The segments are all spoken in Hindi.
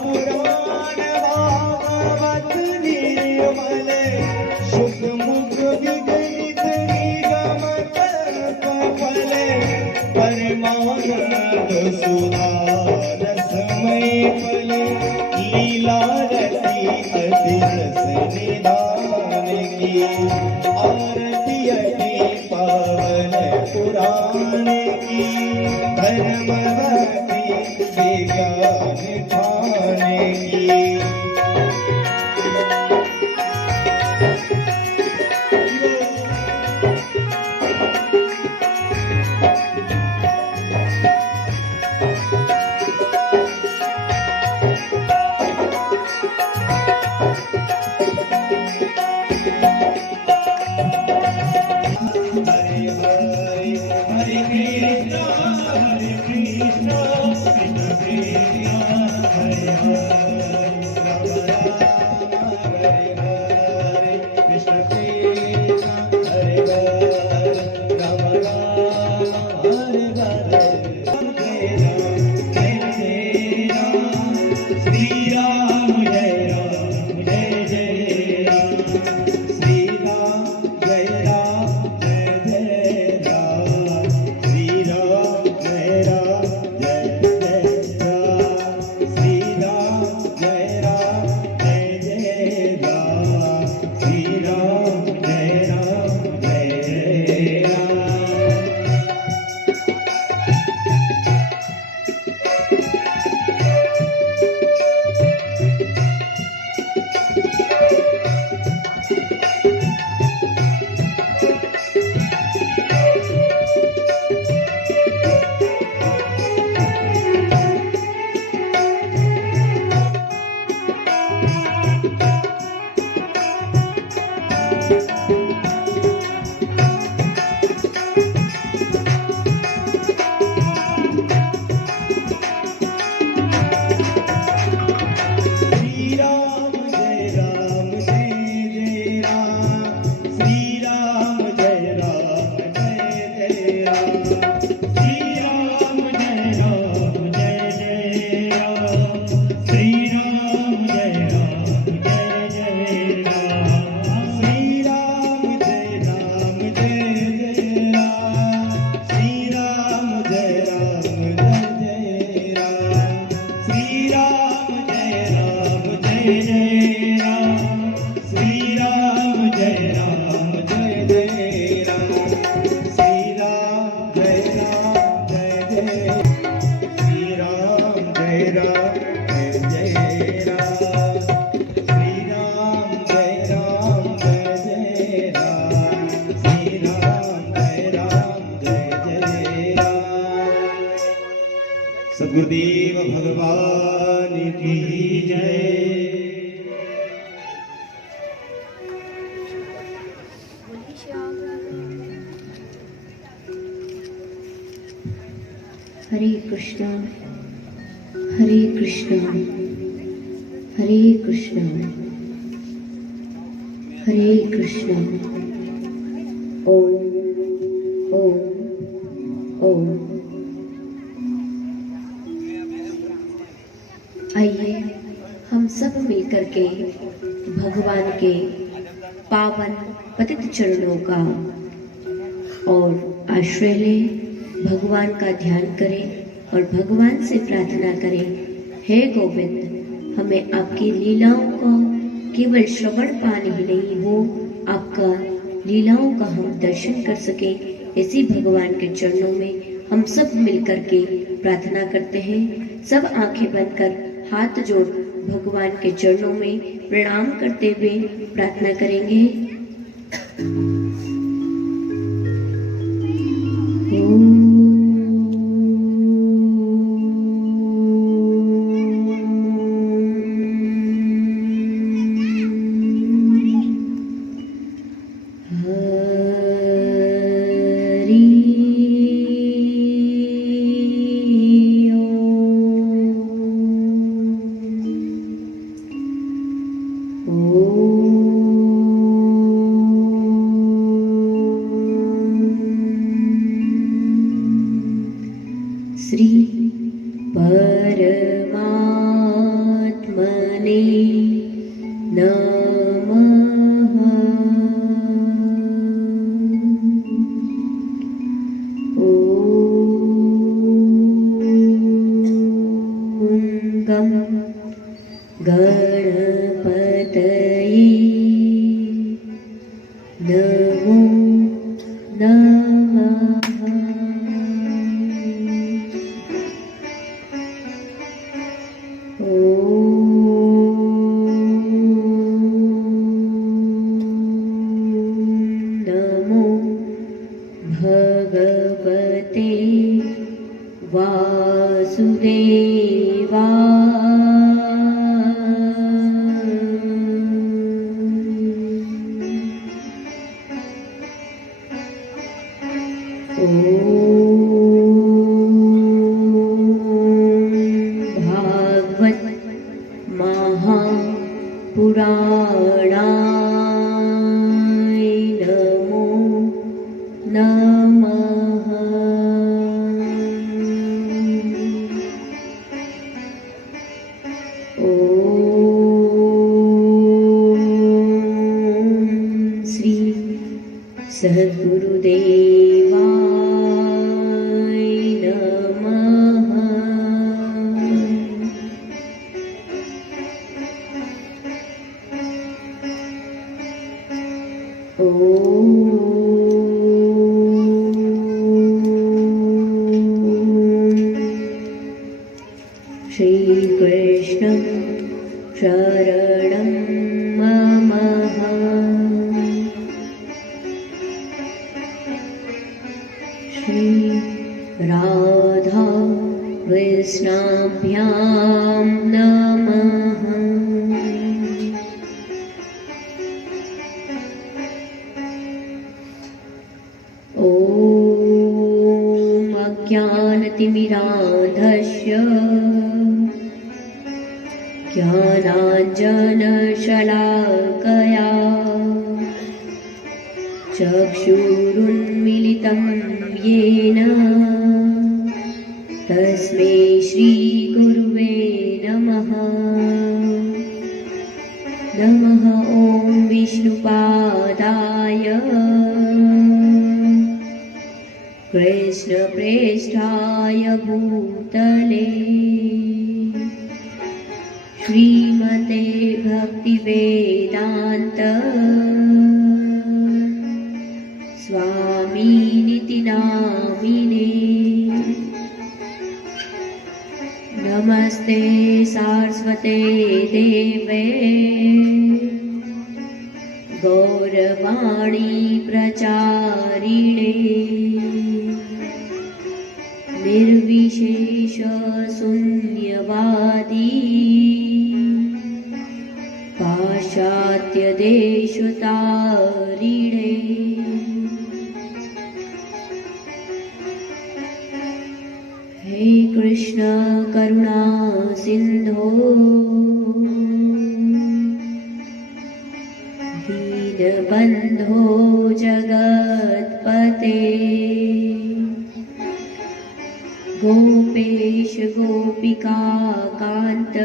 पुराण भागवत निर्मल शुक मुख विगलित निगम कल्प फल परमानंद सुधा रसमय फल लीला रति अति रस निधान की आरती अति पावन पुराण की धर्म भक्ति विज्ञान ठाने की। सद्गुरुदेव भगवान की जय। हरे कृष्णा हरे कृष्णा हरे कृष्णा हरे कृष्णा ओम ओम ओम। आइए हम सब मिलकर के भगवान के पावन पतित चरणों का और आश्रय लें, भगवान का ध्यान करें और भगवान से प्रार्थना करें, हे गोविंद हमें आपकी लीलाओं का केवल श्रवण पान ही नहीं हो, आपका लीलाओं का हम दर्शन कर सके। इसी भगवान के चरणों में हम सब मिलकर के प्रार्थना करते हैं। सब आंखें बंद कर हाथ जोड़ भगवान के चरणों में प्रणाम करते हुए प्रार्थना करेंगे। गणपतये नमो नमः। नमो भगवते भागवत महापुराणाय नमो नमः। श्री सद्गुरुदेवाय नमः। श्रीकृष्ण शरणं मम। श्री राधा कृष्णाभ्यां नमः। ॐ अज्ञानतिमिरान्धस्य ज्ञानाञ्जनशलाकया चक्षुरुन्मीलितं येन तस्मै श्रीगुरुवे नमः। नमः ॐ विष्णुपादाय कृष्णप्रेष्ठाय भूतले श्रीमते भक्तिवेदान्त स्वामिनिति नामिने। नमस्ते सारस्वते देवे गौरवाणी प्रचारिणे निर्विशेष शून्यवादी पाश्चात्यदेशतारिणे। हे कृष्ण करुणा सिंधो दीनबन्धो जगत्पते गोपेश गोपिका कान्त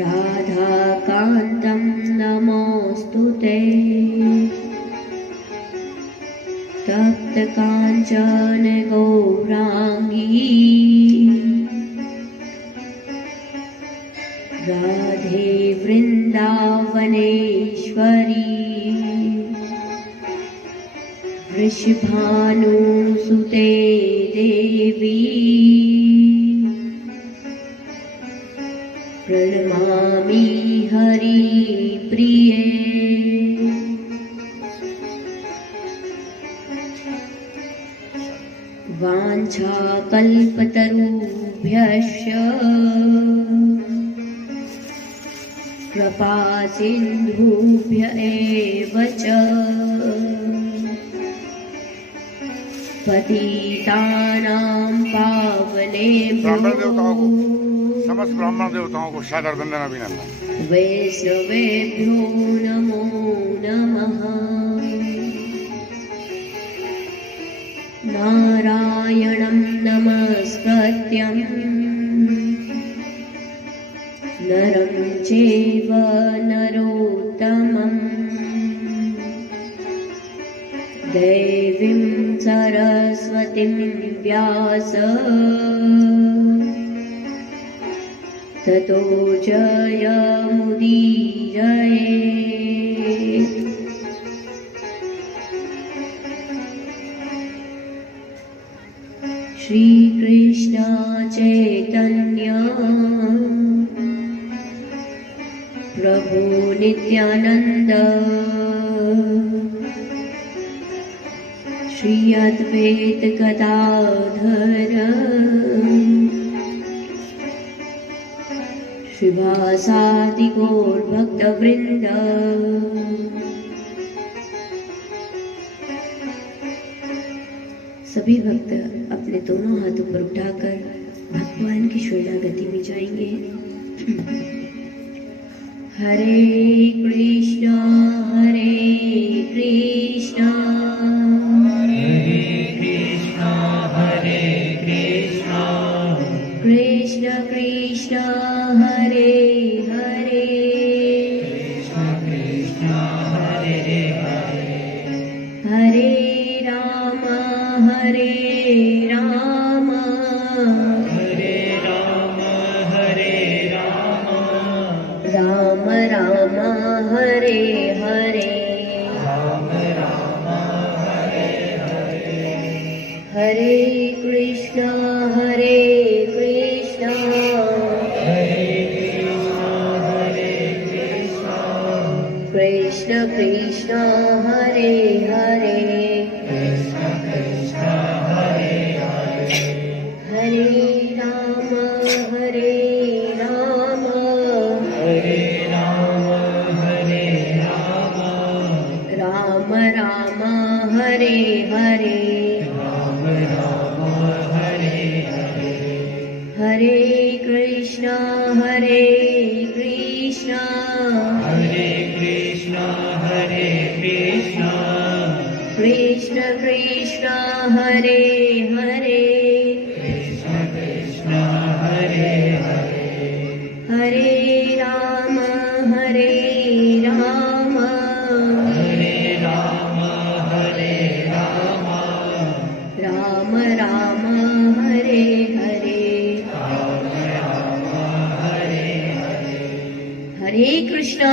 राधाकान्तं नमोऽस्तुते। तप्तकाञ्चन गौराङ्गी राधे वृन्दावनेश्वरी वृषभानुसुते देवी प्रणमामि हरिप्रिये। वाञ्छाकल्पतरुभ्यश्च कृपा सिन्धुभ्य एव च पतितानां पावनेभ्यो समस्त ब्राह्मण देवताओं को सादर वंदना अभिनंदन। वैष्णवेभ्यो नमो नमः। नारायणं नमस्कृत्यं नरं चैव नरोत्तमं देवीं सरस्वतीं व्यास ततो जयमुदीरये। श्री कृष्ण चैतन्य प्रभु नित्यानंद श्री अद्वैत गदाधर श्रीवासादि गौर भक्त वृंद। सभी भक्त अपने दोनों हाथों पर उठाकर भगवान की शरणागति में जाएंगे। हरे कृष्णा कृष्ण कृष्ण हरे हरे हरे राम राम राम हरे हरे हरे कृष्ण कृष्ण कृष्ण हरे हरे हरे राम राम राम हरे हरे हरे कृष्ण कृष्ण कृष्ण हरे हरे हरे राम राम राम हरे हरे हरे कृष्णा।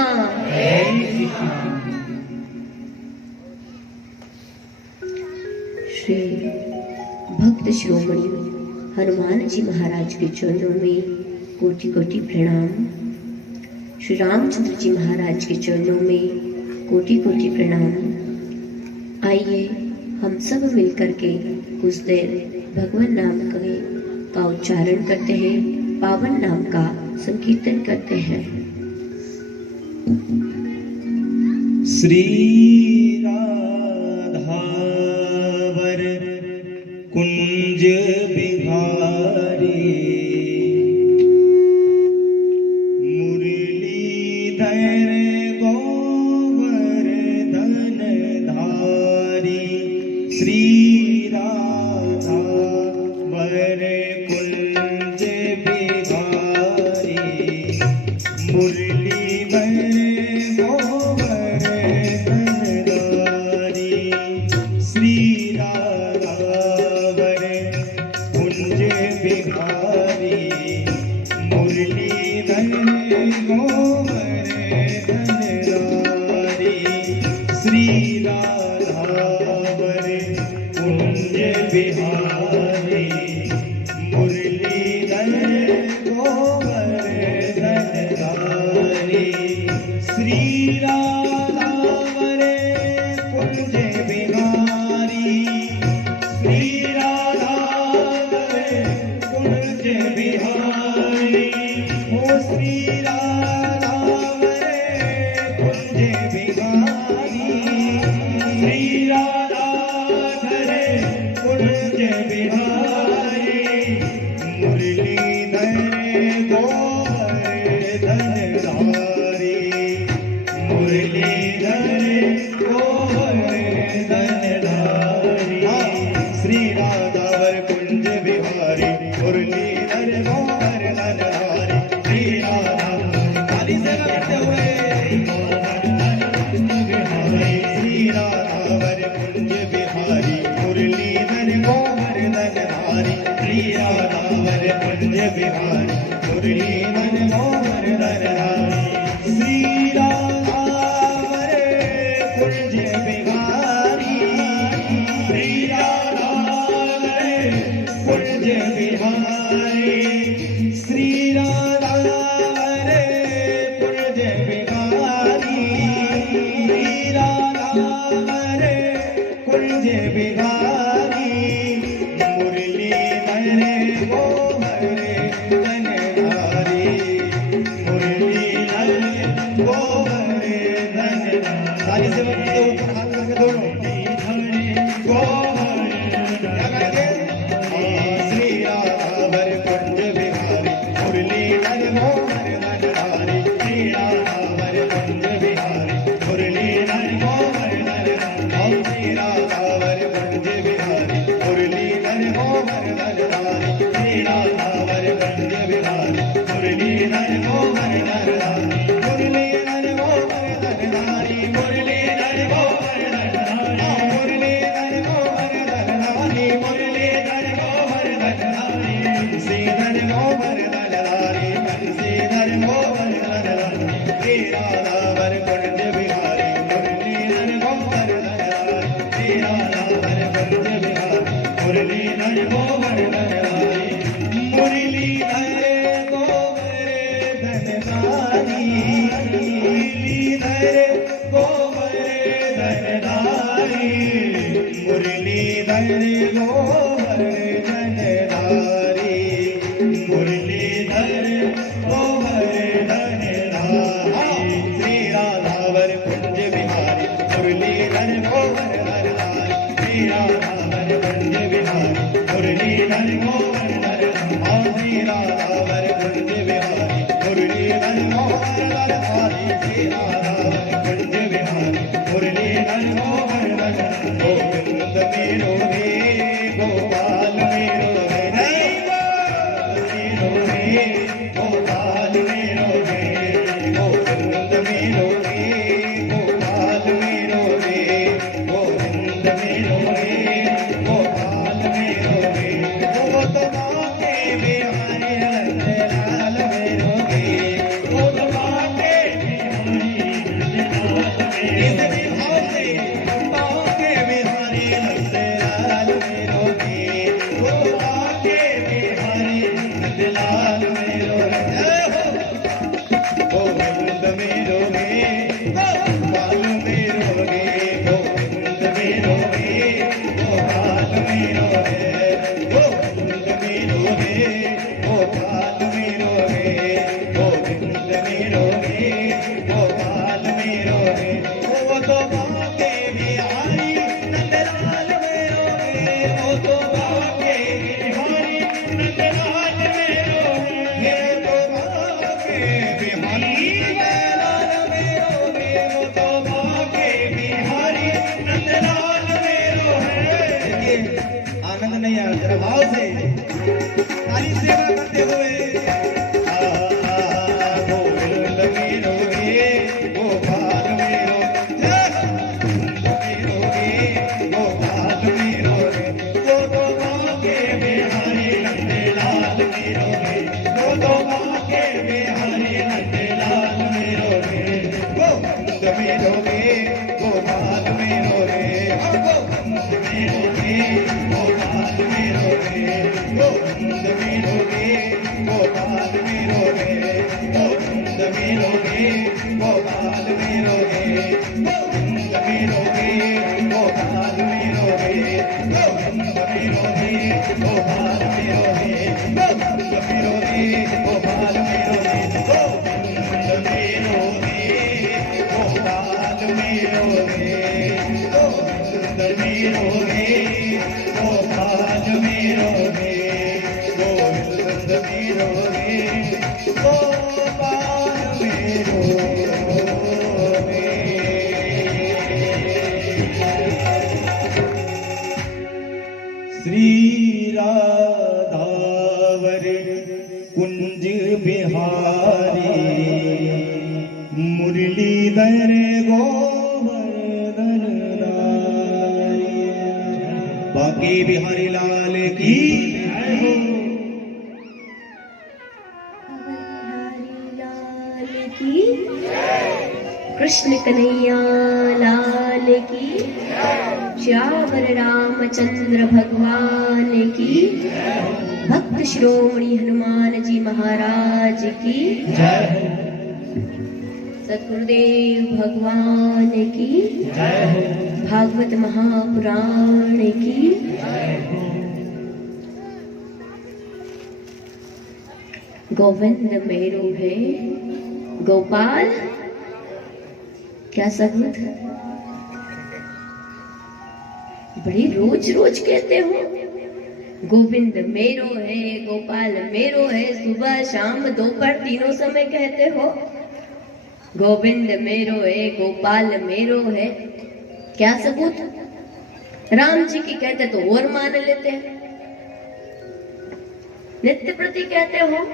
श्री भक्त शिरोमणि हनुमान जी महाराज के चरणों में कोटि कोटि प्रणाम। श्री रामचंद्र जी महाराज के चरणों में कोटि कोटि प्रणाम। आइए हम सब मिलकर के कुछ देर भगवान नाम का उच्चारण करते हैं, पावन नाम का संकीर्तन करते हैं। श्री राधावर कुंज बिहारी मुरलीधर गोवर्धन धारी। श्री राधावर कुंज बिहारी मुरलीधर बिहारी मुरलीधर गोवर्धन धारी श्री राधावर कुंज बिहारी श्री राधावर कुंज बिहारी श्री राधावर कुंज बिहारी श्री राधावर कुंज बिहारी मुरलीधर गोवर्धन धारी मुरलीधर गोवर्धन सारी से बच्चे ऊपर हाथ करके दोनों श्री राधावर कुंज बिहारी मुरलीधर गोवर्धन धारी श्री राधावर कुंज बिहारी मुरलीधर गोवर्धन धारी श्री राधावर कुंज बिहारी मुरलीधर गोवर्धन धारी श्री राधावर कुंज बिहारी मुरलीधर गोवर्धन धारी मुरलीधर गोवर्धन धारी मुरलीधर गोवर्धन धारी मुरलीधर गोवर्धन धारी मुरलीधर गोवर्धन धारी श्रीधर गोवर्धन धारी श्रीधर गोवर्धन धारी श्री राधावर कुंज बिहारी मुरलीधर गोवर्धन धारी श्री राधावर कुंज बिहारी मुरलीधर गोवर्धन धारी मुरलीधर गोवर्धन धारी मुरलीधर गोवर्धन धारी मुरलीधर गोवर्धन धारी मुरलीधर गोवर्धन धारी श्री राधावर कुंज बिहारी मुरलीधर गोवर्धन धारी श्री राधावर कुंज बिहारी मुरलीधर गोवर्धन धारी श्री राधावर कुंज बिहारी मुरलीधर गोवर्धन धारी श्री राधावर कुंज बिहारी मुरलीधर गोवर्धन गोविंद मेरो रे गोपाल मेरो रे मेरो रे गोपाल मेरो रे गोविंद मेरो रे गोपाल मेरो रे गोविंद मेरो रे गोपाल मेरो रे वो तो मांगे बिहारी नंदलाल मेरो रे वो तो मांगे बिहारी नंदलाल मेरो रे मांगे बिहारी नंदलाल मेरो रे वो मांगे बिहारी नंदलाल मेरो रे गोविंद मेरो रे गोपाल मेरो रे गोविंद मेरो रे गोपाल मेरो रे गोविंद मेरो रे गोपाल मेरो रे गोविंद मेरो रे गोपाल मेरो रे वो तो मांगे बिहारी नंदलाल मेरो रे वो तो मांगे बिहारी नंदलाल मेरो रे तो मांगे बिहारी नंदलाल मेरो रे वो तो मांगे बिहारी नंदलाल मेरो रे आनंद नहीं आया जरा भाव से सारी सेवा करते हुए गोविंद मेरो रे गोपाल मेरो मेरो रे गोपाल मेरो रे वो तो मांगे बिहारी नंदलाल मेरो रे वो तो मांगे बिहारी नंदलाल मेरो रे गोविंद मेरो रे गोपाल मेरो रे गोविंद मेरो रे गोपाल मेरो रे गोविंद मेरो रे गोपाल मेरो रे गोविंद मेरो रे गोपाल मेरो रे गोविंद मेरो रे गोपाल मेरो रे गोविंद मेरो रे गोपाल मेरो रे गोविंद मेरो रे गोपाल मेरो रे गोविंद मेरो रे गोपाल मेरो रे गोविंद मेरो रे गोपाल मेरो रे गोविंद मेरो रे गोपाल मेरो रे श्री राधावर कुंज बिहारी मुरलीधर गोवर्धन धारी बांके बिहारी लाल की जय हो। की, कृष्ण कन्हैया लाल की, श्यावर रामचंद्र भगवान की, भक्त शिरोमणि हनुमान जी महाराज की, सद्गुरुदेव भगवान की, भागवत महापुराण की। गोविंद मेरो है, गोपाल क्या सबूत? बड़ी रोज रोज कहते हो गोविंद मेरो है, गोपाल मेरो है, सुबह शाम दोपहर तीनों समय कहते हो गोविंद मेरो है, गोपाल मेरो है। क्या सबूत? राम जी की कहते तो और मान लेते हैं, नित्य प्रति कहते हो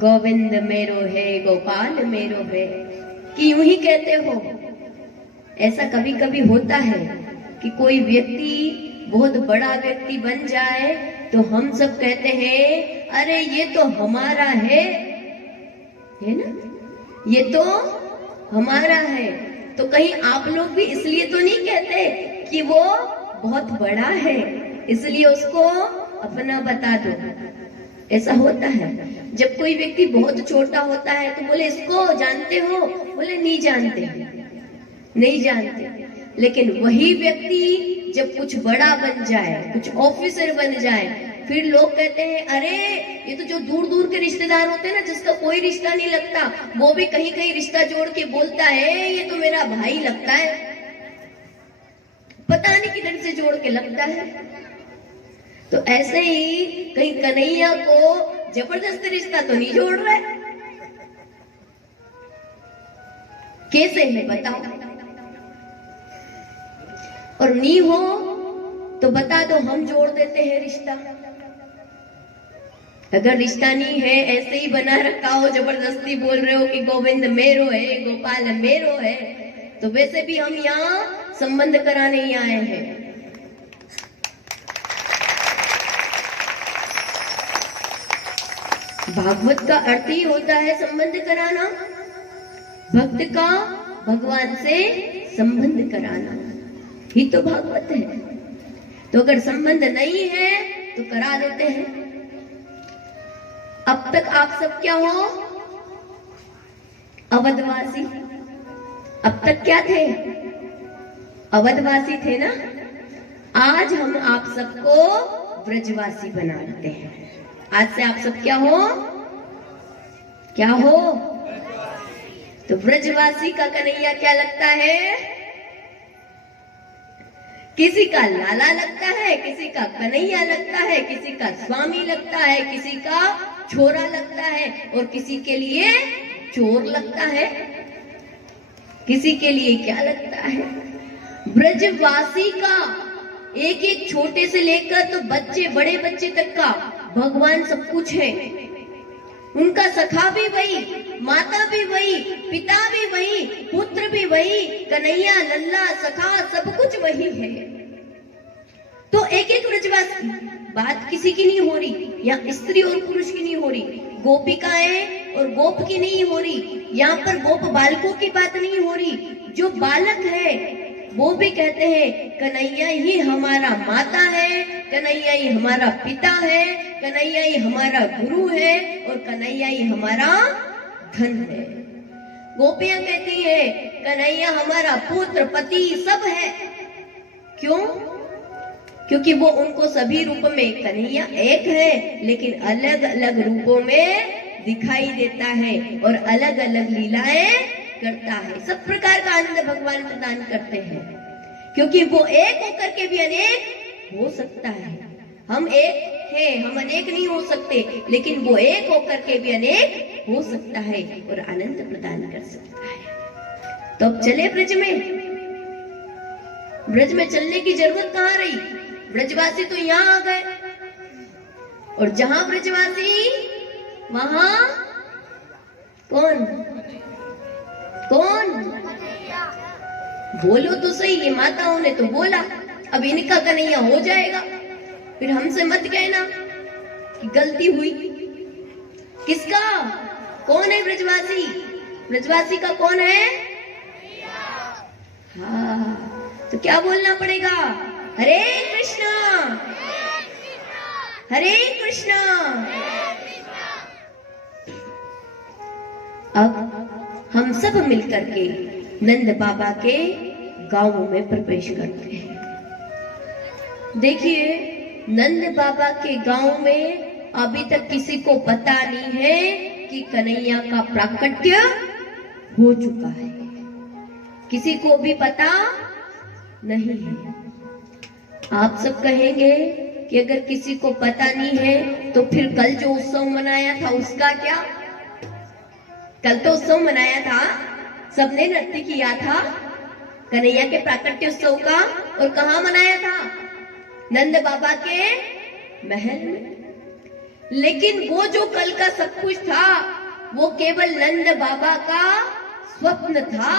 गोविंद मेरो है, गोपाल मेरो है, कि यूं ही कहते हो। ऐसा कभी कभी होता है कि कोई व्यक्ति बहुत बड़ा व्यक्ति बन जाए तो हम सब कहते हैं अरे ये तो हमारा है ना, ये तो हमारा है। तो कहीं आप लोग भी इसलिए तो नहीं कहते कि वो बहुत बड़ा है इसलिए उसको अपना बता दो। ऐसा होता है जब कोई व्यक्ति बहुत छोटा होता है तो बोले इसको जानते हो, बोले नहीं जानते, नहीं जानते। लेकिन वही व्यक्ति जब कुछ बड़ा बन जाए, कुछ ऑफिसर बन जाए, फिर लोग कहते हैं अरे ये तो जो दूर दूर के रिश्तेदार होते हैं ना, जिसका कोई रिश्ता नहीं लगता, वो भी कहीं कहीं रिश्ता जोड़ के बोलता है ये तो मेरा भाई लगता है, पता नहीं किधर से जोड़ के लगता है। तो ऐसे ही कहीं कन्हैया को जबरदस्ती रिश्ता तो नहीं जोड़ रहे, कैसे है बताओ? और नहीं हो तो बता दो, हम जोड़ देते हैं रिश्ता। अगर रिश्ता नहीं है, ऐसे ही बना रखा हो, जबरदस्ती बोल रहे हो कि गोविंद मेरो है, गोपाल मेरो है, तो वैसे भी हम यहाँ संबंध कराने ही आए हैं। भागवत का अर्थ ही होता है संबंध कराना, भक्त का भगवान से संबंध कराना ही तो भागवत है। तो अगर संबंध नहीं है तो करा देते हैं। अब तक आप सब क्या हो? अवधवासी। अब तक क्या थे? अवधवासी थे ना। आज हम आप सबको ब्रजवासी बना देते हैं। आज से आप सब क्या हो? क्या हो? तो ब्रजवासी का कन्हैया क्या लगता है? किसी का लाला लगता है, किसी का कन्हैया लगता है, किसी का स्वामी लगता है, किसी का छोरा लगता है, और किसी के लिए चोर लगता है, किसी के लिए क्या लगता है? ब्रजवासी का एक एक छोटे से लेकर तो बच्चे, बड़े बच्चे तक का भगवान सब कुछ है। उनका सखा भी वही, माता भी वही, पिता भी वही, पुत्र भी वही, कन्हैया, लल्ला, सखा सब कुछ वही है। तो एक एक ब्रजवासी, बात किसी की नहीं हो रही, या स्त्री और पुरुष की नहीं हो रही, गोपिकाएं और गोप की नहीं हो रही, यहाँ पर गोप बालकों की बात नहीं हो रही। जो बालक है वो भी कहते हैं कन्हैया ही हमारा माता है, कन्हैया ही हमारा पिता है, कन्हैया ही हमारा गुरु है, और कन्हैया ही हमारा धन है। गोपियां कहती है कन्हैया हमारा पुत्र, पति सब है। क्यों? क्योंकि वो उनको सभी रूप में कन्हैया एक है, लेकिन अलग अलग रूपों में दिखाई देता है और अलग अलग लीलाएं करता है। सब प्रकार का आनंद भगवान प्रदान करते हैं, क्योंकि वो एक होकर के भी अनेक हो सकता है। हम एक हैं, हम अनेक नहीं हो सकते, लेकिन वो एक होकर के भी अनेक हो सकता है और आनंद प्रदान कर सकता है। तो अब चले ब्रज में। ब्रज में चलने की जरूरत कहाँ रही? ब्रजवासी तो यहाँ आ गए, और जहां ब्रजवासी वहां कौन? कौन? बोलो तो सही, ये माताओं ने तो बोला, अब इनका कन्हैया हो जाएगा, फिर हमसे मत कहना कि गलती हुई। किसका? कौन है ब्रजवासी? ब्रजवासी का कौन है? हाँ, तो क्या बोलना पड़ेगा? हरे कृष्णा, हरे कृष्णा। अब हम सब मिलकर के नंद बाबा के गांव में प्रवेश करते हैं। देखिए, नंद बाबा के गांव में अभी तक किसी को पता नहीं है कि कन्हैया का प्राकट्य हो चुका है। किसी को भी पता नहीं है। आप सब कहेंगे कि अगर किसी को पता नहीं है तो फिर कल जो उत्सव मनाया था उसका क्या? कल तो उत्सव मनाया था, सबने नृत्य किया था कन्हैया के प्राकट्य उत्सव का, और कहाँ मनाया था? नंद बाबा के महल में। लेकिन वो जो कल का सब कुछ था वो केवल नंद बाबा का स्वप्न था।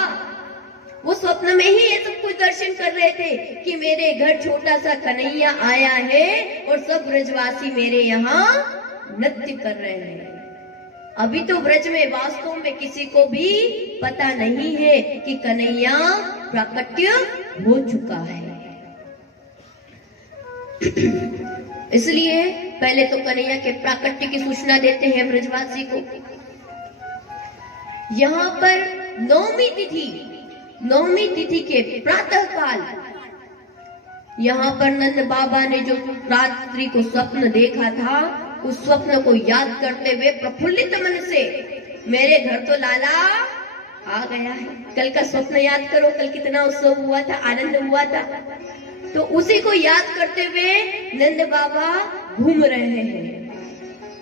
वो स्वप्न में ही ये सब कुछ दर्शन कर रहे थे कि मेरे घर छोटा सा कन्हैया आया है और सब ब्रजवासी मेरे यहाँ नृत्य कर रहे हैं। अभी तो ब्रज में वास्तव में किसी को भी पता नहीं है कि कन्हैया प्राकट्य हो चुका है। इसलिए पहले तो कन्हैया के प्राकट्य की सूचना देते हैं ब्रजवासी को। यहाँ पर नवमी तिथि के प्रातः काल यहाँ पर नंद बाबा ने जो रात्रि को स्वप्न देखा था, उस स्वप्न को याद करते हुए प्रफुल्लित मन से, मेरे घर तो लाला आ गया है। कल का स्वप्न याद करो, कल कितना उत्सव हुआ था, आनंद हुआ था। तो उसी को याद करते हुए नंद बाबा घूम रहे हैं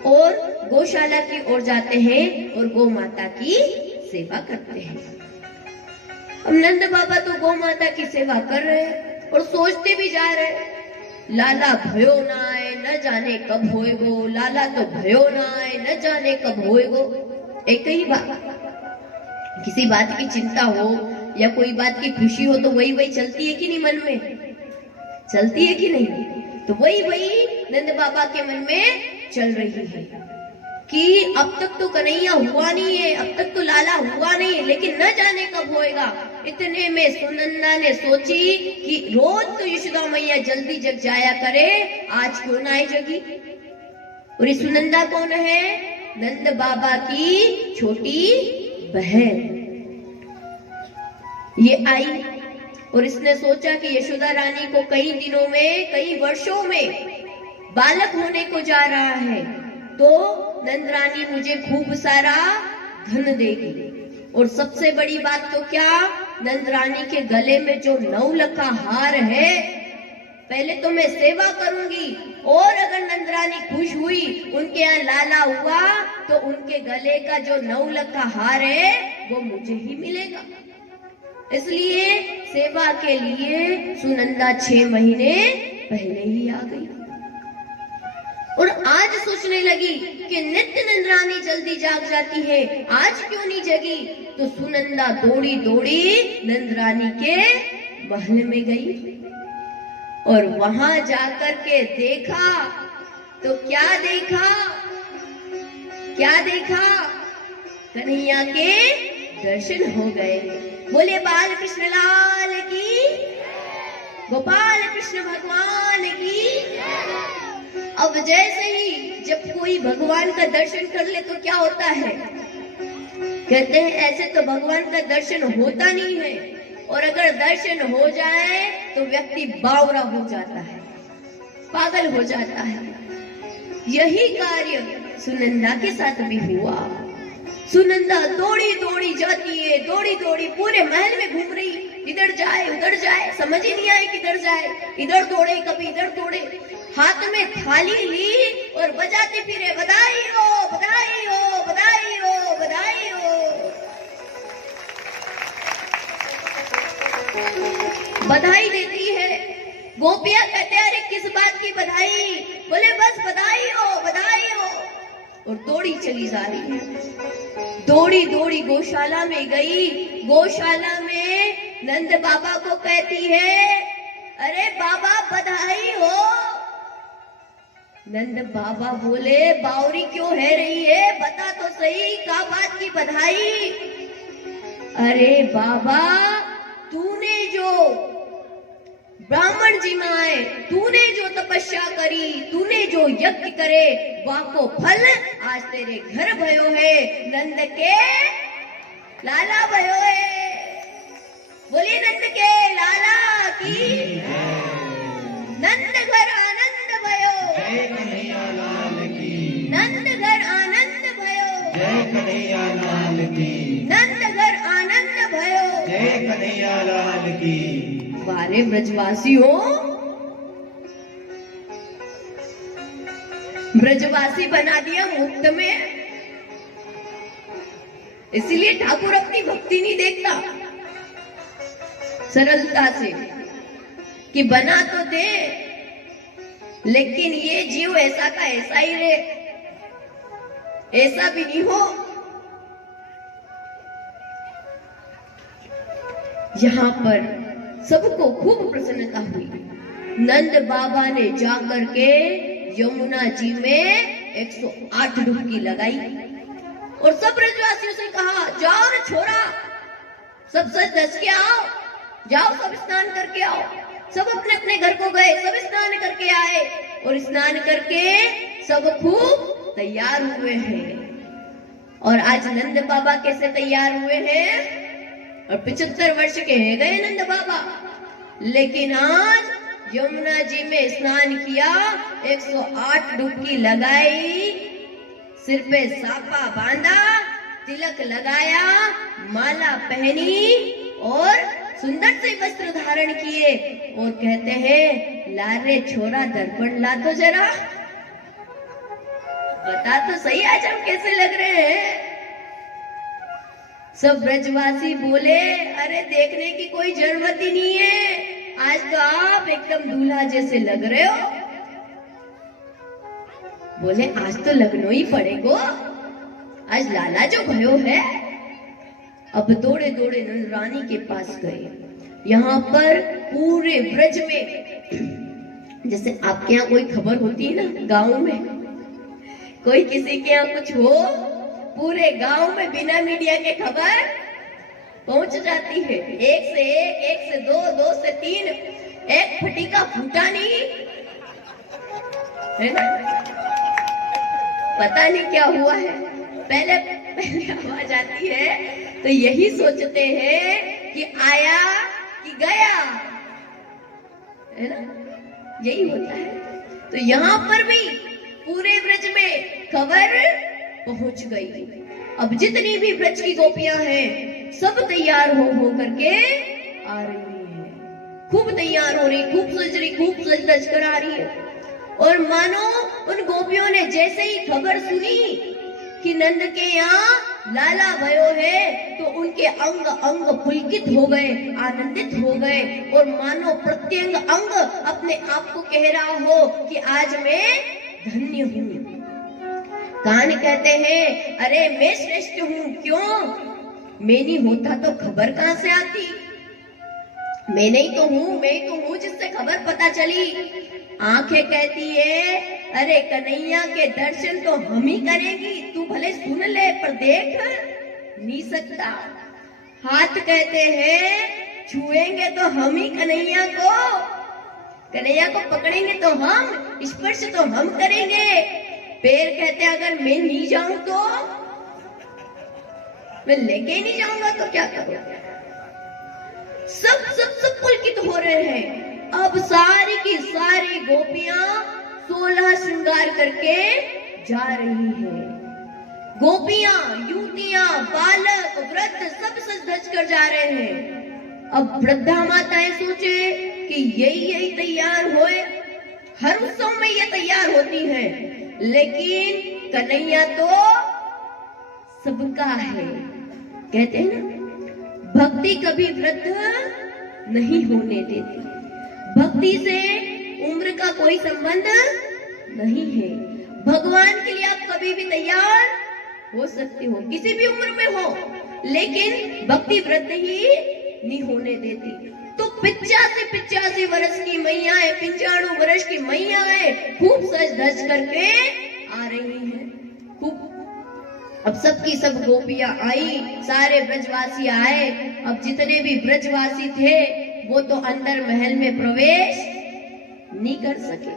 और गौशाला की ओर जाते हैं और गौ माता की सेवा करते हैं। अब नंद बाबा तो गौ माता की सेवा कर रहे हैं और सोचते भी जा रहे हैं, लाला भयो ना आए न जाने कब होएगो, लाला तो भयो ना आए न जाने कब होएगो। एक ही बात, किसी बात की चिंता हो या कोई बात की खुशी हो तो वही चलती है कि नहीं, मन में चलती है कि नहीं? तो वही नंद बाबा के मन में चल रही है कि अब तक तो कन्हैया हुआ नहीं है, अब तक तो लाला हुआ नहीं है, लेकिन न जाने कब होएगा। इतने में सुनंदा ने सोची कि रोज तो यशोदा मैया जल्दी जग जाया करे, आज क्यों ना आए जगी। और ये सुनंदा कौन है? नंद बाबा की छोटी बहन। ये आई और इसने सोचा कि यशोदा रानी को कई दिनों में, कई वर्षों में बालक होने को जा रहा है, तो नंद रानी मुझे खूब सारा धन देगी। और सबसे बड़ी बात तो क्या, नंद रानी के गले में जो 9 लख का हार है, पहले तो मैं सेवा करूंगी और अगर नंद रानी खुश हुई, उनके यहाँ लाला हुआ, तो उनके गले का जो 9 लख का हार है वो मुझे ही मिलेगा। इसलिए सेवा के लिए सुनंदा 6 महीने पहले ही आ गई और आज सोचने लगी कि नित्य नंद रानी जल्दी जाग जाती है, आज क्यों नहीं जगी। तो सुनंदा दौड़ी नंद रानी के महल में गई और वहां जाकर के देखा तो क्या देखा, कन्हैया के दर्शन हो गए। बोले बाल कृष्ण लाल की, गोपाल कृष्ण भगवान की। अब जैसे ही जब कोई भगवान का दर्शन कर ले तो क्या होता है, कहते हैं ऐसे तो भगवान का दर्शन होता नहीं है, और अगर दर्शन हो जाए तो व्यक्ति बावरा हो जाता है, पागल हो जाता है। यही कार्य सुनंदा के साथ भी हुआ। सुनंदा दौड़ी जाती है, दौड़ी पूरे महल में घूम रही, इधर जाए उधर जाए, समझ ही नहीं आए किधर जाए। इधर दौड़े, कभी इधर दौड़े, हाथ में थाली ली और बजाते फिरे, बधाई हो बधाई हो बधाई हो बधाई हो। बधाई देती है। गोपियां कहते हैं अरे किस बात की बधाई, बोले बस बधाई हो बधाई हो, और दौड़ी चली जा रही है। दौड़ी गौशाला में गई। गौशाला में नंद बाबा को कहती है अरे बाबा बधाई हो। नंद बाबा बोले बावरी क्यों है रही है, बता तो सही, क्या बात की बधाई। अरे बाबा, तूने जो ब्राह्मण जी में आए, तूने जो तपस्या करी, तूने जो यज्ञ करे, वाको फल आज तेरे घर भयो है, नंद के लाला भयो है। बोलिए नंद के लाला की। नंद घर आनंद भयो, जय कन्हैया लाल की। नंद घर आनंद भयो, जय कन्हैया लाल की। नंद घर आनंद भयो, जय कन्हैया लाल की। वारे ब्रजवासियों, ब्रजवासी बना दिया मुफ्त में। इसलिए ठाकुर अपनी भक्ति नहीं देखता सरलता से कि बना तो दे, लेकिन ये जीव ऐसा का ऐसा ही रहे, ऐसा भी नहीं हो। यहाँ पर सबको खूब प्रसन्नता हुई। नंद बाबा ने जाकर के यमुना जी में 108 डुबकी लगाई और सब ब्रजवासियों से कहा, जाओ रे छोरा, सब सच धज के आओ, जाओ सब स्नान करके आओ। सब अपने अपने घर को गए, सब स्नान करके आए और स्नान करके सब खूब तैयार हुए हैं। और आज नंद बाबा कैसे तैयार हुए हैं? और 75 वर्ष के हैं गए नंद बाबा, लेकिन आज यमुना जी में स्नान किया, 108 डुबकी लगाई, सिर पे साफा बांधा, तिलक लगाया, माला पहनी और सुंदर से वस्त्र धारण किए और कहते हैं, ला रे छोरा दर्पण ला तो जरा, बता तो सही आज हम कैसे लग रहे हैं। सब ब्रजवासी बोले, अरे देखने की कोई जरूरत ही नहीं है, आज तो आप एकदम दूल्हा जैसे लग रहे हो। बोले आज तो लगना ही पड़ेगा, आज लाला जो भयो है। अब दौड़े दौड़े नंद रानी के पास गए। यहाँ पर पूरे ब्रज में, जैसे आपके यहाँ कोई खबर होती है ना गांव में, कोई किसी के यहाँ कुछ हो, पूरे गांव में बिना मीडिया के खबर पहुंच जाती है। एक से एक, एक से दो, दो से तीन, एक फटीका फूटा नहीं है ना, पता नहीं क्या हुआ है। पहले पहले आवाज आती है तो यही सोचते हैं कि आया कि गया, है ना, यही होता है। तो यहाँ पर भी पूरे ब्रज में खबर पहुंच गई। अब जितनी भी ब्रज की गोपियां हैं सब तैयार हो करके आ रही हैं, खूब तैयार हो रही, खूब सज रही, खूब सज धज कर आ रही है। और मानो उन गोपियों ने जैसे ही खबर सुनी कि नंद के यहाँ लाला भयो है, तो उनके अंग अंग पुलकित हो गए, आनंदित हो गए, और मानो प्रत्यंग अंग अपने आप को कह रहा हो कि आज मैं धन्य हूँ। कान कहते हैं, अरे मैं श्रेष्ठ हूँ, क्यों? मैं नहीं होता तो खबर कहां से आती? मैं नहीं तो हूँ, मैं तो हूँ जिससे खबर पता चली। आंखें कहती है, अरे कन्हैया के दर्शन तो हम ही करेंगी, तू भले सुन ले पर देख नहीं सकता। हाथ कहते हैं, छुएंगे तो हम ही कन्हैया को पकड़ेंगे तो हम, स्पर्श तो हम करेंगे। पैर कहते हैं, अगर मैं नहीं जाऊं तो, मैं लेके नहीं जाऊंगा तो क्या करूंगा? सब सब सब पुलकित हो रहे हैं। अब सारी की सारी गोपियां 16 श्रृंगार करके जा रही हैं। गोपियां, युवतियां, बालक, वृद्ध सब सज धज कर जा रहे हैं। अब वृद्धा माताएं सोचे कि यही तैयार होए, हर उत्सव में ये तैयार होती हैं, लेकिन कन्हैया तो सबका है। कहते हैं ना, भक्ति कभी वृद्ध नहीं होने देती। भक्ति से उम्र का कोई संबंध नहीं है। भगवान के लिए आप कभी भी तैयार हो सकते हो, किसी भी उम्र में हो, लेकिन भक्ति वृद्ध ही नहीं होने देती। तो 85 वर्ष की मैया है, 95 वर्ष की मैया है, खूब सज धज करके आ रही है, खूब अब सबकी सब गोपियां आई, सारे ब्रजवासी आए। अब जितने भी ब्रजवासी थे वो तो अंदर महल में प्रवेश नहीं कर सके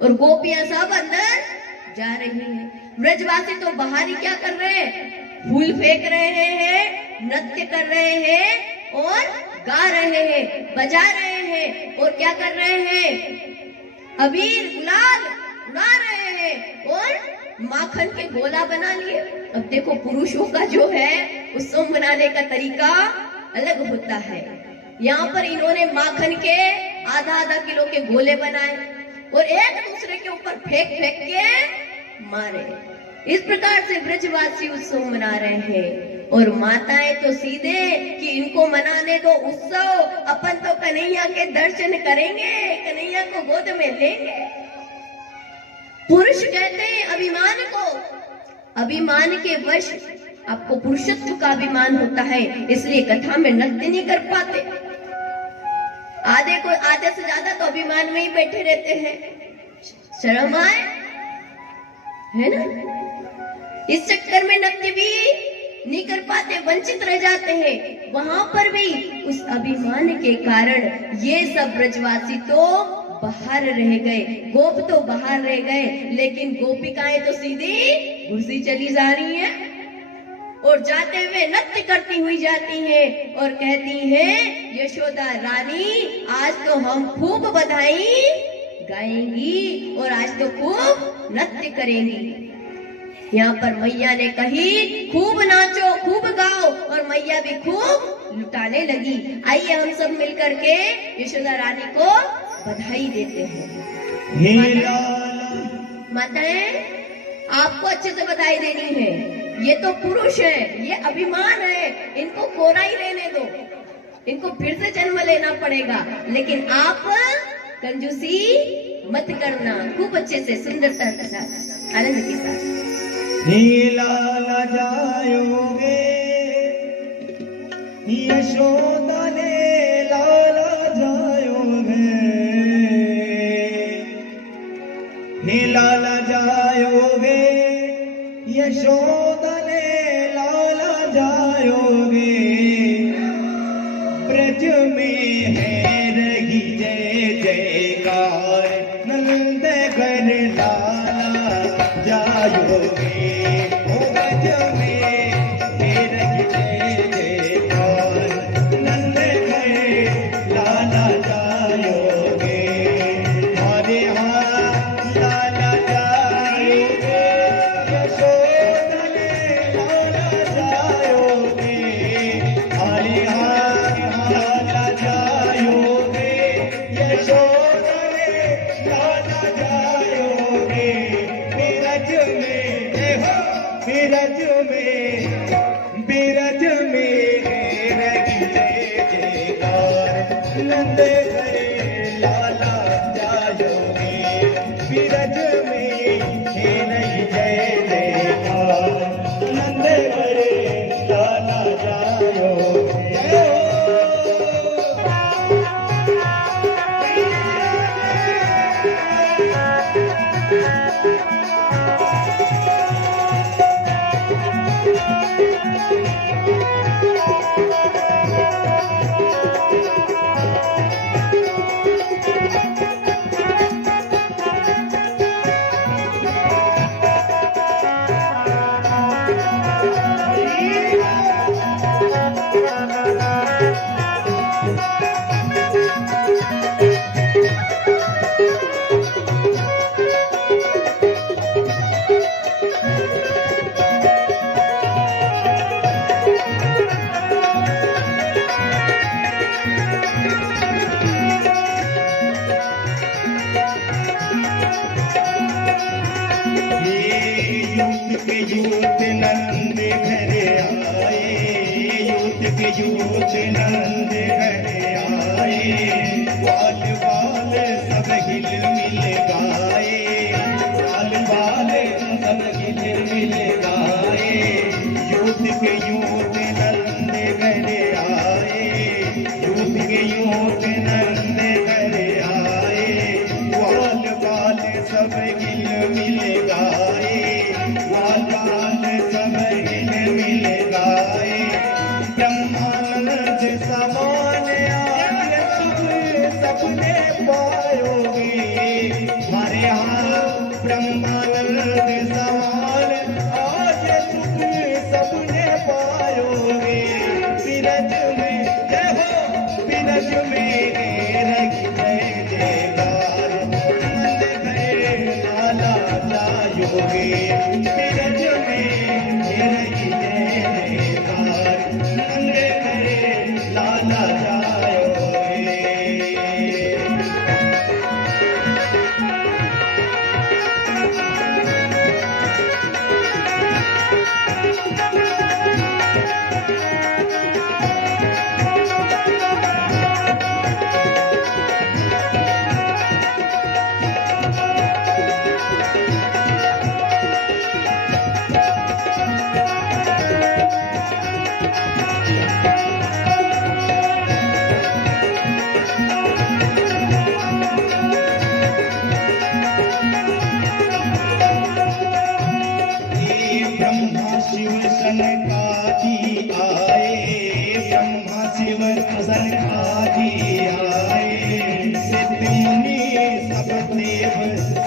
और गोपियां सब अंदर जा रही हैं। ब्रजवासी तो बाहर ही क्या कर रहे हैं? फूल फेंक रहे हैं, नृत्य कर रहे हैं और गा रहे हैं, बजा रहे हैं और क्या कर रहे हैं? अबीर गुलाल उड़ा रहे हैं और माखन के गोला बना लिए। अब देखो पुरुषों का जो है उत्सव मनाने का तरीका अलग होता है। यहाँ पर इन्होंने माखन के आधा आधा किलो के गोले बनाए और एक दूसरे के ऊपर फेंक फेंक के मारे। इस प्रकार से ब्रजवासी उत्सव मना रहे हैं और माताएं तो सीधे कि इनको मनाने दो उत्सव, अपन तो कन्हैया के दर्शन करेंगे, कन्हैया को गोद में लेंगे। पुरुष कहते हैं अभिमान को, अभिमान के वश आपको पुरुषत्व का अभिमान होता है, इसलिए कथा में नृत्य नहीं कर पाते। आधे से ज्यादा तो अभिमान में ही बैठे रहते हैं, शर्म आए, है ना? इस चक्कर में नृत्य भी नहीं कर पाते, वंचित रह जाते हैं। वहां पर भी उस अभिमान के कारण ये सब ब्रजवासी तो बाहर रह गए, गोप तो बाहर रह गए, लेकिन गोपिकाएं तो सीधी घुसी चली जा रही हैं और जाते हुए नृत्य करती हुई जाती हैं और कहती हैं यशोदा रानी आज तो हम खूब बधाई गाएंगी और आज तो खूब नृत्य करेंगी। यहाँ पर मैया ने कही खूब नाचो खूब गाओ और मैया भी खूब लुटाने लगी। आइए हम सब मिलकर के यशोदा रानी को बधाई देते हैं। माताएं आपको अच्छे से बधाई देनी है। ये तो पुरुष है, ये अभिमान है, इनको कोरा ही रहने दो, इनको फिर से जन्म लेना पड़ेगा। लेकिन आप कंजूसी मत करना, खूब अच्छे से सुंदरता के साथ आनंद के साथ लाला जायोगे यशोदा ने लाला जायोगे, लाला जायोगे यशोदा ने लाला जायोगे। ब्रज में है रही जय जयकार, नंद घर लाला जायोगे। बिरज में रही जय जयकार, नंद घर लाला जायोगे। बिरज में रही जय जयकार, नंद घर लाला जायोगे। यूथ नंद घर आए, यूथ नंद घर आए। बाल बाल सब हिल मिल गाए, बाल बाल सब हिल मिल गाए। यूथ नंद घर आए, यूथ नंद घर आए। बाल बाल सब हिल मिल गाए, बाल बाल सब बिरज में रही जय जयकार नंद करे लाला जायोगे बिरज में रही जय जयकार नंद करे लाला जायोगे। ब्रह्मा शिव सनकादि आए ब्रह्मा शिव सनकादि आए सिद्ध मुनि सब देव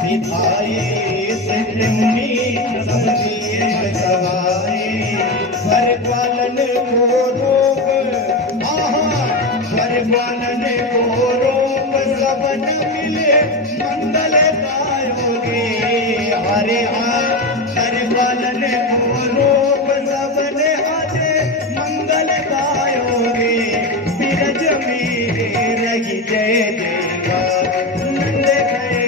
सिधाए सिद्ध मुनि सब देव सवाए वर पालन को रोग वर पालन को रोग सबन मिले मंगल गायोगे हरे पालन को रूप सबने आजे मंगल गायोगे बिरज में रही जय जयकार नंद गए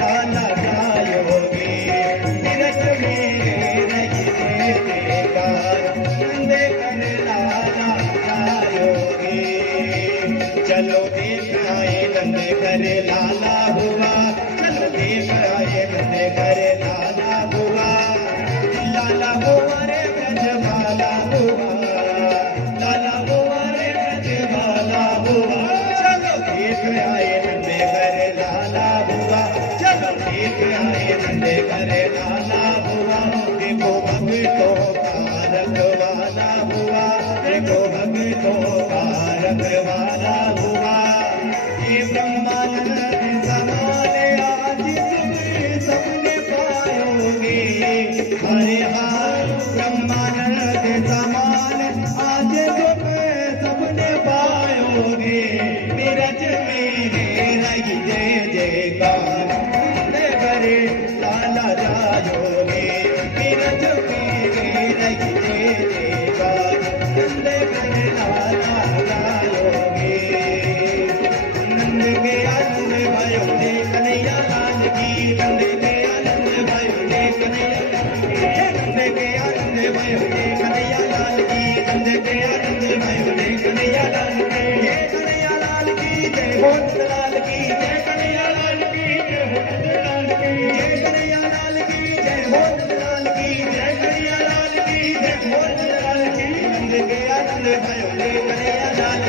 लाला गायोगे बिरज में रही जय जयकार नंद गए लाला गायोगे। चलो देख आए नंद करे लाला हुआ चलो देख आए नंद करे लाला हुआ लाला हुआ रे ब्रजवाला हुआ लाला हुआ रे ब्रजवाला हुआ चलो देख आए नंदे घरे लाला हुआ चलो देख आए नंदे घरे लाला हुआ देखो भक्तों का रखवाला हुआ देखो भक्तों का रखवाला हुआ ये ब्रह्मानंद समाने आज तुम सबने पायोगे हरे हार ब्रह्मानंद समान आज तुम सबने पायोगे बिरज में रही जय जयकार नंद करे लाला जायोगे बिरज में रही जय जयकार नंद करे लाला जायोगे। नंद के आनंद भयो ने कन्हैया लाल की नंद के आनंद भयो ने कन्हैया नंद के आनंद भयो ने कन्हैया लाल की नंद के आनंद भयो ने कन्हैया लाल की कन्हैया लाल की जय हो लाल की जय कन्हैया लाल की जय हो लाल की जय कन्हैया लाल की जय हो लाल की जय कन्हैया लाल की जय हो लाल की नंद के आनंद भयो ने कन्हैया लाल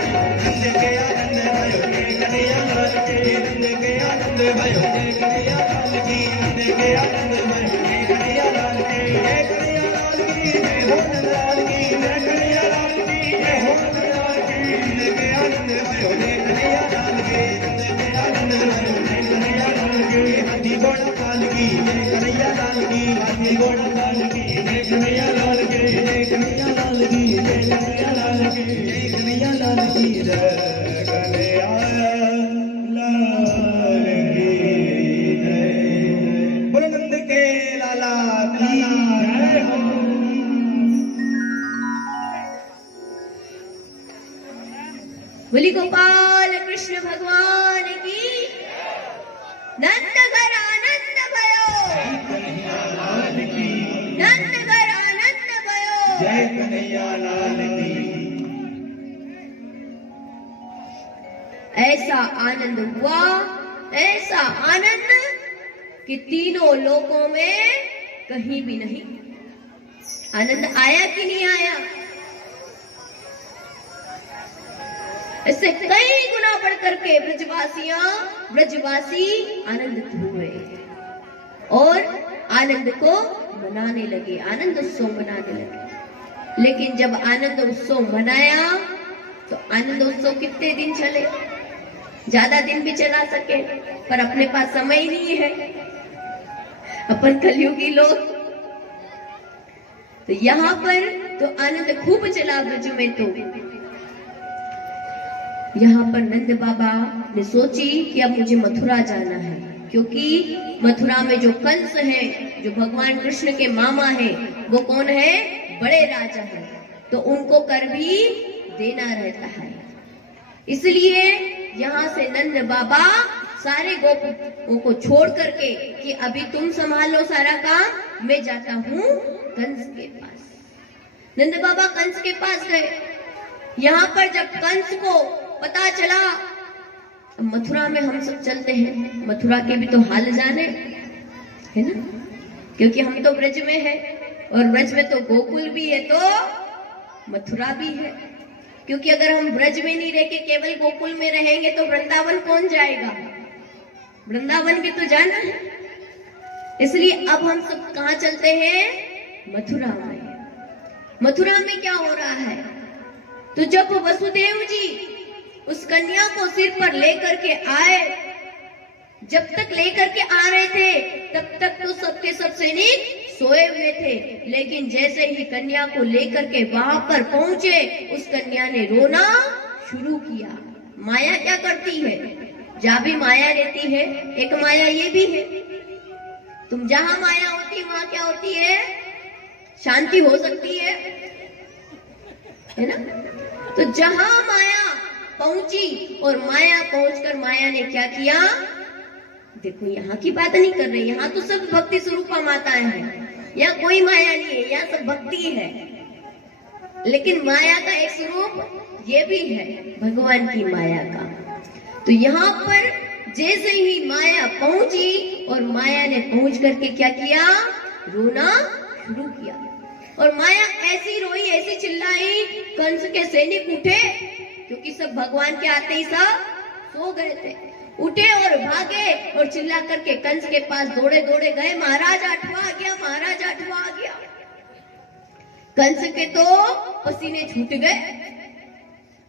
नंद के आनंद भयो ने कन्हैया लाल की नंद के आनंद भयो ने कन्हैया लाल की नंद के आनंद भयो ने कन्हैया लाल की जय कन्हैया लाल की जय हो लाल की जय कन्हैया लाल की जय हो लाल की नंद के आनंद भयो ने कन्हैया लाल की नंद के आनंद भयो ने कन्हैया लाल की हाथी घोड़ा लाल की जय कन्हैया लाल की हाथी घोड़ा लाल की जय कन्हैया लाल की जय कन्हैया लाल की जय कन्हैया लाल की जय कन्हैया लाल की जय कन्हैया लाल की जय बोलो नंद के लाला की जय हो। बोली गोपाल कृष्ण भगवान की नंद घर आनंद भयो कन्हैया लाल की नंद घर आनंद भयो जय कन्हैया लाल की। ऐसा आनंद हुआ ऐसा आनंद कि तीनों लोकों में कहीं भी नहीं। आनंद आया कि नहीं आया? इससे कई गुना बढ़ करके ब्रजवासी आनंदित हुए और आनंद को मनाने लगे, आनंद उत्सव मनाने लगे। लेकिन जब आनंद उत्सव मनाया तो आनंद उत्सव कितने दिन चले? ज्यादा दिन भी चला सके, पर अपने पास समय ही नहीं है, अपन कलयुगी लोग। तो यहाँ पर तो आनंद खूब चला ब्रज में। तो यहाँ पर नंद बाबा ने सोची कि अब मुझे मथुरा जाना है, क्योंकि मथुरा में जो कंस है, जो भगवान कृष्ण के मामा है, वो कौन है? बड़े राजा है, तो उनको कर भी देना रहता है। इसलिए यहाँ से नंद बाबा सारे गोपों को छोड़ करके कि अभी तुम संभालो सारा काम, मैं जाता हूँ कंस के पास। नंद बाबा कंस के पास गए। यहाँ पर जब कंस को पता चला, मथुरा में हम सब चलते हैं, मथुरा के भी तो हाल जाने है ना, क्योंकि हम तो ब्रज में है और ब्रज में तो गोकुल भी है तो मथुरा भी है। क्योंकि अगर हम ब्रज में नहीं रह के केवल गोकुल में रहेंगे तो वृंदावन कौन जाएगा? वृंदावन भी तो जाना है। इसलिए अब हम सब कहाँ चलते हैं? मथुरा में। मथुरा में क्या हो रहा है? तो जब वसुदेव जी उस कन्या को सिर पर लेकर के आए, जब तक लेकर के आ रहे थे तब तक तो सबके सब सैनिक सोए हुए थे, लेकिन जैसे ही कन्या को लेकर के वहां पर पहुंचे, उस कन्या ने रोना शुरू किया। माया क्या करती है? जहां भी माया रहती है, एक माया ये भी है, तुम जहां माया होती है वहां क्या होती है? शांति हो सकती है ना। तो जहां माया पहुंची और माया पहुंचकर माया ने क्या किया? देखो यहाँ की बात नहीं कर रही, यहाँ तो सब भक्ति स्वरूपा माताएं हैं, यहाँ कोई माया नहीं है, यहाँ सब भक्ति है। लेकिन माया का एक स्वरूप ये भी है, भगवान की माया का। तो यहाँ पर जैसे ही माया पहुंची और माया ने पहुंच करके क्या किया? रोना शुरू किया। और माया ऐसी रोई, ऐसी चिल्लाई, कंस के सैनिक उठे, क्योंकि सब भगवान के आते ही सब सो गए थे, उठे और भागे और चिल्ला करके कंस के पास दौड़े दौड़े गए, महाराज आठवां आ गया, महाराज आठवां आ गया। कंस के तो पसीने छूट गए।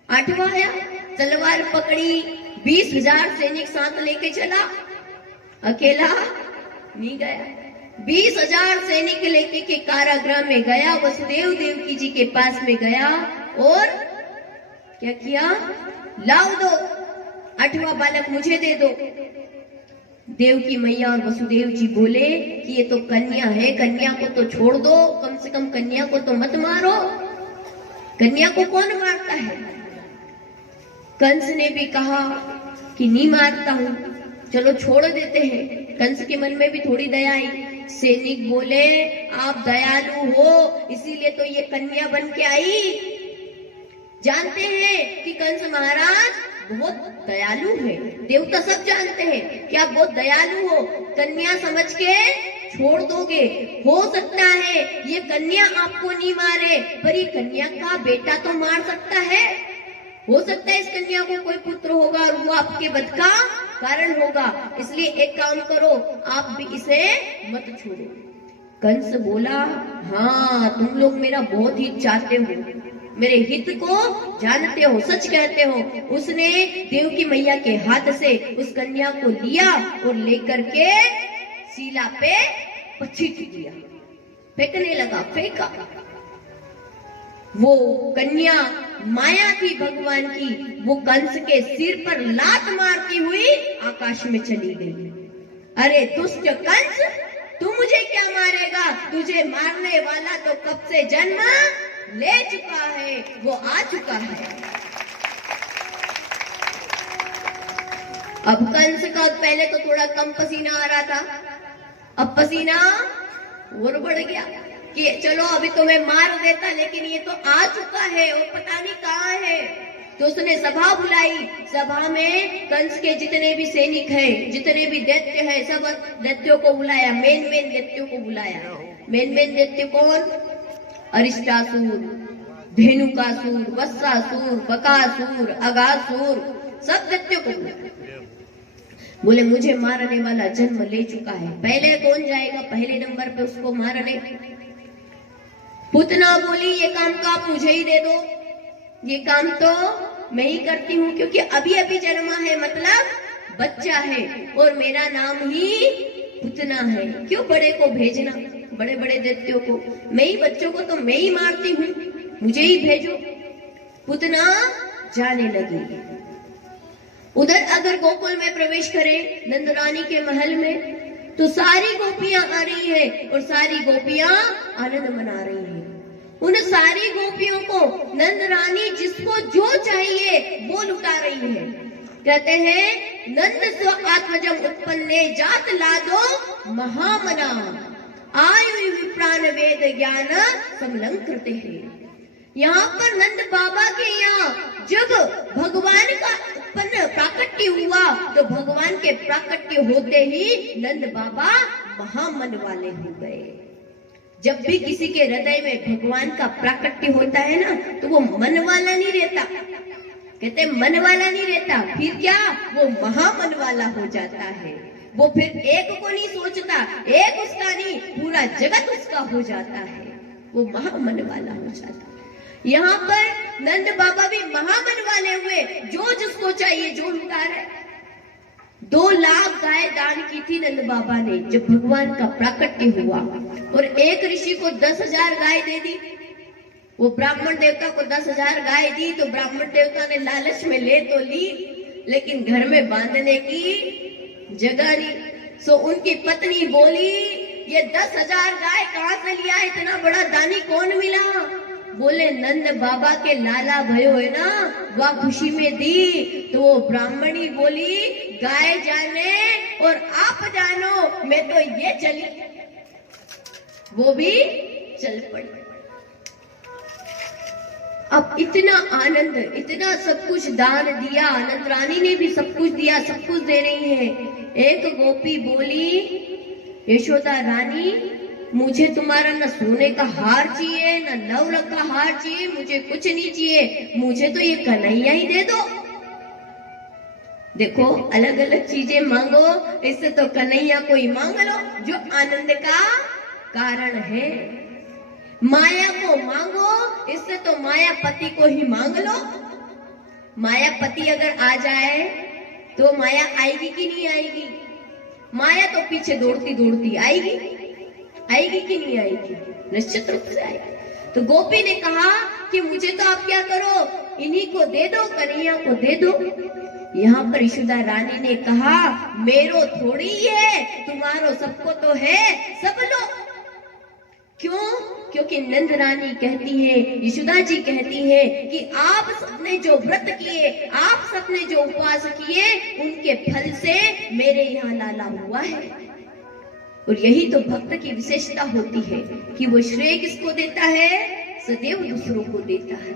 आठवां आया, तलवार पकड़ी, 20,000 सैनिक साथ लेके चला, अकेला नहीं गया। 20,000 सैनिक लेके के कारागृह में गया, वसुदेव देवकी जी के पास में गया और क्या किया? लाओ दो, 8वां बालक मुझे दे दो। देवकी मैया और वसुदेव जी बोले कि ये तो कन्या है, कन्या को तो छोड़ दो, कम से कम कन्या को तो मत मारो। कन्या को कौन मारता है? कंस ने भी कहा कि नहीं मारता हूं, चलो छोड़ देते हैं। कंस के मन में भी थोड़ी दया आई। सैनिक बोले आप दयालु हो, इसीलिए तो ये कन्या बन के आई। जानते हैं कि कंस महाराज बहुत दयालु है, देवता सब जानते हैं कि आप बहुत दयालु हो, कन्या समझ के छोड़ दोगे। हो सकता है ये कन्या आपको नहीं मारे, पर ये कन्या का बेटा तो मार सकता है। हो सकता है इस कन्या को कोई पुत्र होगा और वो आपके वध का कारण होगा, इसलिए एक काम करो, आप भी इसे मत छोड़ो। कंस बोला हाँ, तुम लोग मेरा बहुत हित चाहते हो, मेरे हित को जानते हो, सच कहते हो। उसने देवकी मैया के हाथ से उस कन्या को लिया और लेकर के सीला पे पछीट दिया, फेंकने लगा, फेंका। वो कन्या माया थी भगवान की, वो कंस के सिर पर लात मारती हुई आकाश में चली गई। अरे दुष्ट कंस, तू मुझे क्या मारेगा? तुझे मारने वाला तो कब से जन्म ले चुका है, वो आ चुका है। अब कंस का पहले तो थोड़ा कम पसीना आ रहा था, अब पसीना और बढ़ गया कि चलो अभी तो मैं मार देता, लेकिन ये तो आ चुका है और पता नहीं कहाँ है। तो उसने सभा बुलाई, सभा में कंस के जितने भी सैनिक हैं, जितने भी दैत्य हैं, सब दैत्यों को बुलाया, मेन दैत्यों को बुलाया। मेन दैत्य कौन? अरिष्टासुर, धेनुकासुर, वत्सासुर, बकासुर, अगासुर, सब दैत्यों को बुलाया। बोले मुझे मारने वाला जन्म ले चुका है, पहले कौन जाएगा पहले नंबर पे उसको मारने? पुतना बोली ये काम का आप मुझे ही दे दो, ये काम तो मैं ही करती हूँ, क्योंकि अभी अभी जन्मा है, मतलब बच्चा है और मेरा नाम ही पुतना है। क्यों बड़े को भेजना, बड़े बड़े दैत्यों को? मैं ही बच्चों को तो मैं ही मारती हूँ, मुझे ही भेजो। पुतना जाने लगी। उधर अगर गोकुल में प्रवेश करें नंद रानी के महल में, तो सारी गोपियां आ रही है और सारी गोपियां आनंद मना रही हैं। उन सारी गोपियों को नंद रानी जिसको जो चाहिए वो लुटा रही है। कहते हैं नंद स्व आत्मजम उत्पन्ने जात लादो महामना आयु विप्राण वेद ज्ञान समलंकृते है। यहाँ पर नंद बाबा के यहाँ जब भगवान का उत्पन्न प्राकट्य हुआ तो भगवान के प्राकट्य होते ही नंद बाबा महामन वाले हो गए। जब भी किसी के हृदय में भगवान का प्राकट्य होता है ना तो वो मन वाला नहीं रहता, कहते मन वाला नहीं रहता, फिर क्या वो महामन वाला हो जाता है। वो फिर एक को नहीं सोचता, एक उसका नहीं पूरा जगत उसका हो जाता है, वो महामन वाला हो जाता है। यहाँ पर नंद बाबा भी महामन वाले हुए, जो जिसको चाहिए जो लुटा रहे। 2 लाख गाय दान की थी नंद बाबा ने जब भगवान का प्राकट्य हुआ, और एक ऋषि को 10,000 गाय दे दी। वो ब्राह्मण देवता को 10,000 गाय दी तो ब्राह्मण देवता ने लालच में ले तो ली, लेकिन घर में बांधने की जगह नहीं। सो उनकी पत्नी बोली ये 10,000 गाय कहाँ से लिया, इतना बड़ा दानी कौन मिला? बोले नंद बाबा के लाला भयो है ना, वह खुशी में दी। तो वो ब्राह्मणी बोली गाय जाने और आप जानो, मैं तो ये चली। वो भी चल पड़ी। अब इतना आनंद, इतना सब कुछ दान दिया, आनंद रानी ने भी सब कुछ दिया, सब कुछ दे रही है। एक गोपी बोली यशोदा रानी मुझे तुम्हारा न सोने का हार चाहिए न नवरत्न का हार चाहिए, मुझे कुछ नहीं चाहिए, मुझे तो ये कन्हैया ही दे दो। देखो अलग अलग चीजें मांगो, इससे तो कन्हैया को ही मांग लो जो आनंद का कारण है। माया को मांगो, इससे तो मायापति को ही मांग लो। मायापति अगर आ जाए तो माया आएगी कि नहीं आएगी? माया तो पीछे दौड़ती दौड़ती आएगी, आएगी कि नहीं आएगी? निश्चित रूप से आएगी। तो गोपी ने कहा कि मुझे तो आप क्या करो, इन्हीं को दे दो, कन्हैया को दे दो। यहाँ पर यशोदा रानी ने कहा मेरो थोड़ी है, तुम्हारो सबको तो है, सब लो। क्यों? क्योंकि नंद रानी कहती है, यशोदा जी कहती है कि आप सबने जो व्रत किए, आप सबने जो उपवास किए, उनके फल से मेरे यहाँ लाला हुआ है। और यही तो भक्त की विशेषता होती है कि वो श्रेय किसको देता है? सदैव दूसरों को देता है।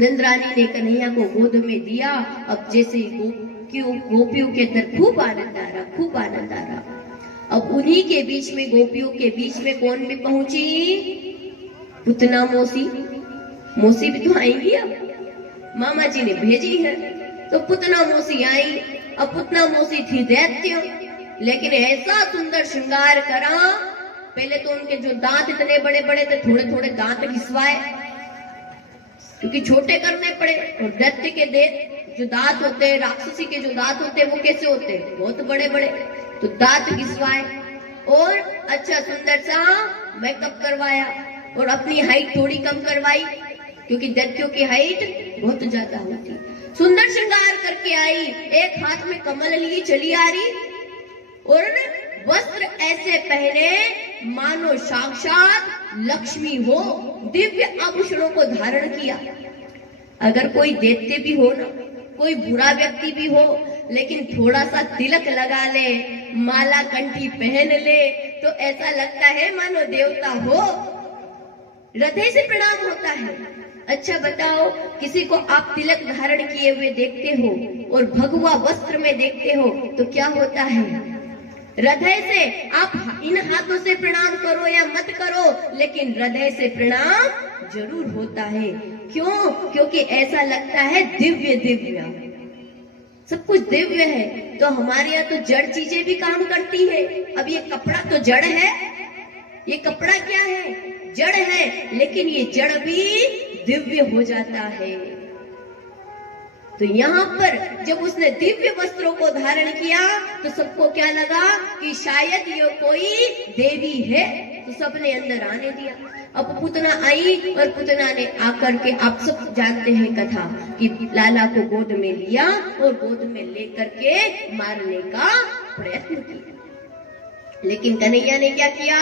नंद रानी ने कन्हैया को गोद में दिया। अब जैसे गोपियों के अंदर खूब आनंद आ रहा, खूब आनंद आ रहा। अब उन्हीं के बीच में, गोपियों के बीच में कौन भी पहुंची? पुतना मौसी। मौसी भी तो आएंगी, अब मामा जी ने भेजी है तो पुतना मौसी आई। अब पुतना मौसी थी दैत्य, लेकिन ऐसा सुंदर श्रृंगार करा। पहले तो उनके जो दांत इतने बड़े बड़े थे, थोड़े थोड़े दांत घिसवाए क्योंकि छोटे करने पड़े। और दैत्य के जो दांत होते हैं, राक्षसी के जो दांत होते हैं, वो कैसे होते हैं? बहुत बड़े बड़े। तो दांत घिसवाए और अच्छा सुंदर सा मेकअप करवाया और अपनी हाइट थोड़ी कम करवाई क्योंकि दैत्यों की हाइट बहुत ज्यादा होती। सुंदर श्रृंगार करके आई, एक हाथ में कमल लिए चली आ रही और वस्त्र ऐसे पहने मानो साक्षात लक्ष्मी हो, दिव्य आभूषणों को धारण किया। अगर कोई दैत्य भी हो ना, कोई बुरा व्यक्ति भी हो, लेकिन थोड़ा सा तिलक लगा ले, माला कंठी पहन ले, तो ऐसा लगता है मानो देवता हो, हृदय से प्रणाम होता है। अच्छा बताओ, किसी को आप तिलक धारण किए हुए देखते हो और भगवा वस्त्र में देखते हो तो क्या होता है? हृदय से आप इन हाथों से प्रणाम करो या मत करो, लेकिन हृदय से प्रणाम जरूर होता है। क्यों? क्योंकि ऐसा लगता है दिव्य दिव्य, सब कुछ दिव्य है। तो हमारे यहाँ तो जड़ चीजें भी काम करती है। अब ये कपड़ा तो जड़ है, ये कपड़ा क्या है? जड़ है, लेकिन ये जड़ भी दिव्य हो जाता है। तो यहाँ पर जब उसने दिव्य वस्त्रों को धारण किया तो सबको क्या लगा कि शायद ये कोई देवी है, तो सबने अंदर आने दिया। अब पुतना आई और पुतना ने आकर के, आप सब जानते हैं कथा, कि लाला को गोद में लिया और गोद में लेकर के मारने का प्रयत्न किया। लेकिन कन्हैया ने क्या किया,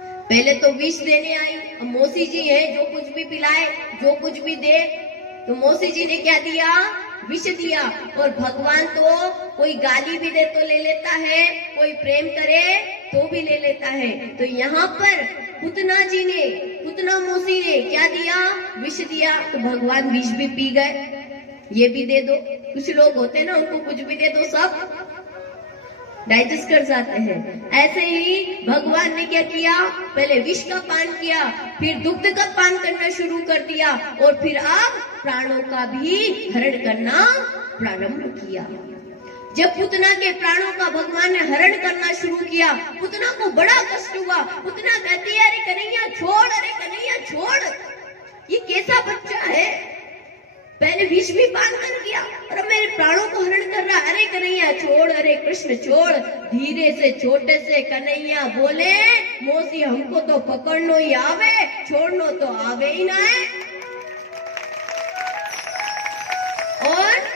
पहले तो विष देने आई। अब मौसी जी है, जो कुछ भी पिलाए, जो कुछ भी दे, तो मौसी जी ने क्या दिया, विष दिया। और भगवान तो कोई गाली भी दे तो ले लेता है, कोई प्रेम करे तो भी ले लेता है। तो यहाँ पर पुतना जी ने, पुतना मौसी ने क्या दिया, विष दिया। तो भगवान विष भी पी गए। ये भी दे दो, कुछ लोग होते हैं ना, उनको कुछ भी दे दो सब डाइजेस्ट कर जाते हैं। ऐसे ही भगवान ने क्या किया, पहले विष का पान किया, फिर दुग्ध का पान करना शुरू कर दिया, और फिर अब प्राणों का भी हरण करना प्रारंभ किया। जब पुतना के प्राणों का भगवान ने हरण करना शुरू किया, पुतना को बड़ा कष्ट हुआ। पुतना कहती है, अरे कन्हैया छोड़, अरे कन्हैया छोड़, ये कैसा बच्चा है, पहले विष भी पान कर गया और मेरे प्राणों को हरण कर रहा। अरे कन्हैया छोड़, अरे कृष्ण छोड़। धीरे से छोटे से कन्हैया बोले, मौसी हमको तो पकड़नो ही आवे, छोड़नो तो आवे ही ना है। और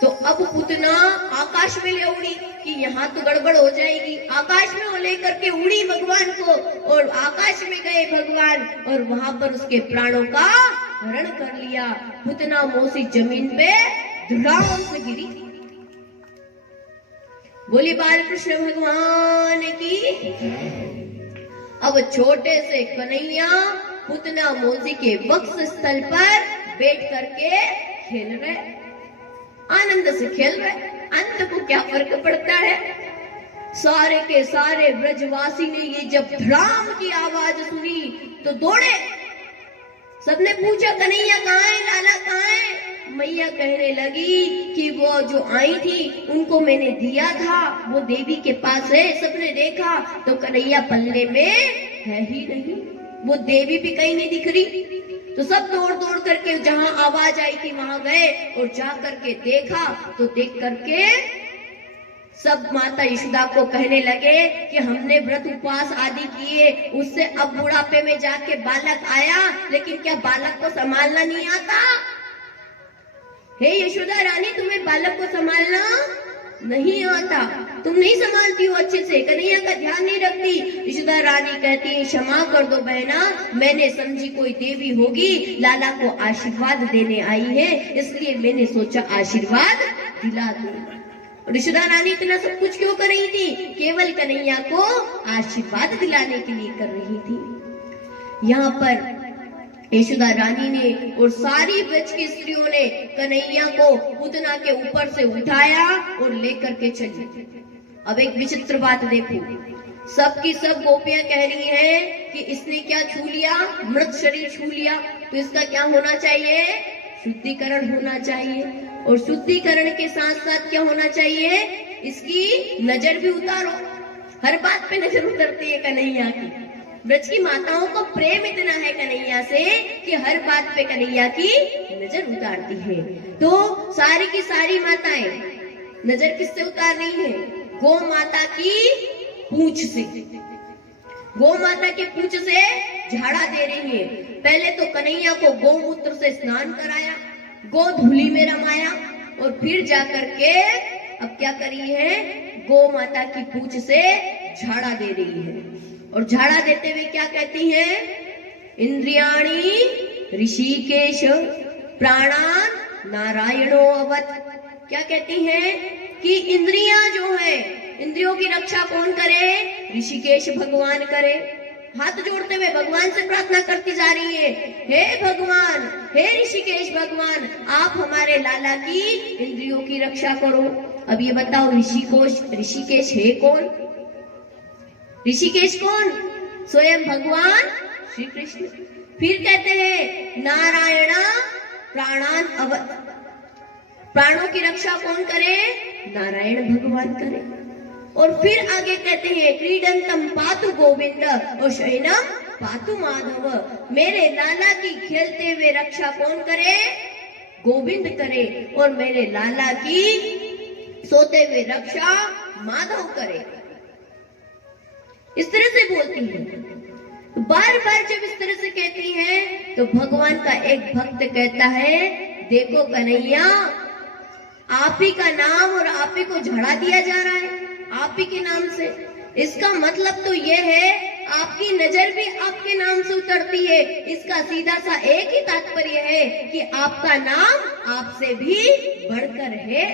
तो अब पुतना आकाश में ले उड़ी कि यहाँ तो गड़बड़ हो जाएगी। आकाश में वो लेकर के उड़ी भगवान को, और आकाश में गए भगवान, और वहां पर उसके प्राणों का हरण कर लिया। पुतना मौसी जमीन पे धड़ाम से गिरी। बोली बालकृष्ण भगवान की। अब छोटे से कन्हैया पुतना मौसी के वक्ष स्थल पर बैठ करके खेल रहे, आनंद से खेल रहे। अंत को क्या फर्क पड़ता है। सारे के सारे ब्रजवासी ने ये जब धड़ाम की आवाज सुनी तो दौड़े। सबने पूछा, कन्हैया कहाँ है, लाला कहाँ है। मैया कहने लगी कि वो जो आई थी उनको मैंने दिया था, वो देवी के पास है। सबने देखा तो कन्हैया पल्ले में है ही नहीं, वो देवी भी कहीं नहीं दिख रही। तो सब दौड़ दौड़ करके जहां आवाज आई थी वहां गए, और जा करके देखा तो देख करके सब माता यशोदा को कहने लगे कि हमने व्रत उपवास आदि किए, उससे अब बुढ़ापे में जाके बालक आया, लेकिन क्या बालक को संभालना नहीं आता। हे यशोदा रानी, तुम्हें बालक को संभालना नहीं आता, तुम नहीं संभालती हो अच्छे से, कन्हैया का ध्यान नहीं रखती। यशोदा रानी कहती है, क्षमा कर दो बहना, मैंने समझी कोई देवी होगी, लाला को आशीर्वाद देने आई है, इसलिए मैंने सोचा आशीर्वाद दिला दूं। और यशोदा रानी इतना सब कुछ क्यों कर रही थी, केवल कन्हैया को आशीर्वाद दिलाने के लिए कर रही थी। यहाँ पर यशोदा रानी ने और सारी ब्रज की स्त्रियों ने कन्हैया को पुतना के ऊपर से उठाया और लेकर के चली। अब एक विचित्र बात देखो, सबकी सब गोपियां कह रही हैं कि इसने क्या छू लिया, मृत शरीर छू लिया, तो इसका क्या होना चाहिए, शुद्धिकरण होना चाहिए। और शुद्धिकरण के साथ साथ क्या होना चाहिए, इसकी नजर भी उतारो। हर बात पे नजर उतरती है कन्हैया की। ब्रज की माताओं को प्रेम इतना है कन्हैया से कि हर बात पे कन्हैया की नजर उतारती है। तो सारी की सारी माताएं नजर किससे उतार रही है, गौ माता की पूंछ से। गौ माता के पूंछ से झाड़ा दे रही है। पहले तो कन्हैया को गौमूत्र से स्नान कराया, गौ धूली में रमाया, और फिर जाकर के अब क्या करी है, गौ माता की पूंछ से झाड़ा दे रही है। और झाड़ा देते हुए क्या कहती है, इंद्रियाणी ऋषिकेश प्राणान नारायणो अवत। क्या कहती है कि इंद्रियां जो है, इंद्रियों की रक्षा कौन करे, ऋषिकेश भगवान करे। हाथ जोड़ते हुए भगवान से प्रार्थना करती जा रही है, हे भगवान, हे ऋषिकेश भगवान, आप हमारे लाला की इंद्रियों की रक्षा करो। अब ये बताओ, ऋषिकेश है कौन, ऋषिकेश कौन, स्वयं भगवान श्री कृष्ण। फिर कहते हैं नारायण प्राणान अवत, प्राणों की रक्षा कौन करे, नारायण भगवान करे। और फिर आगे कहते हैं क्रीडंतम पातु गोविंद और शयनम पातु माधव, मेरे लाला की खेलते हुए रक्षा कौन करे, गोविंद करे और मेरे लाला की सोते हुए रक्षा माधव करे। इस तरह से बोलती है। बार बार जब इस तरह से कहती है तो भगवान का एक भक्त कहता है, देखो कन्हैया, आप ही का नाम और आप ही को झड़ा दिया जा रहा है, आप ही के नाम से। इसका मतलब तो यह है आपकी नजर भी आपके नाम से उतरती है। इसका सीधा सा एक ही तात्पर्य है कि आपका नाम आपसे भी बढ़कर है।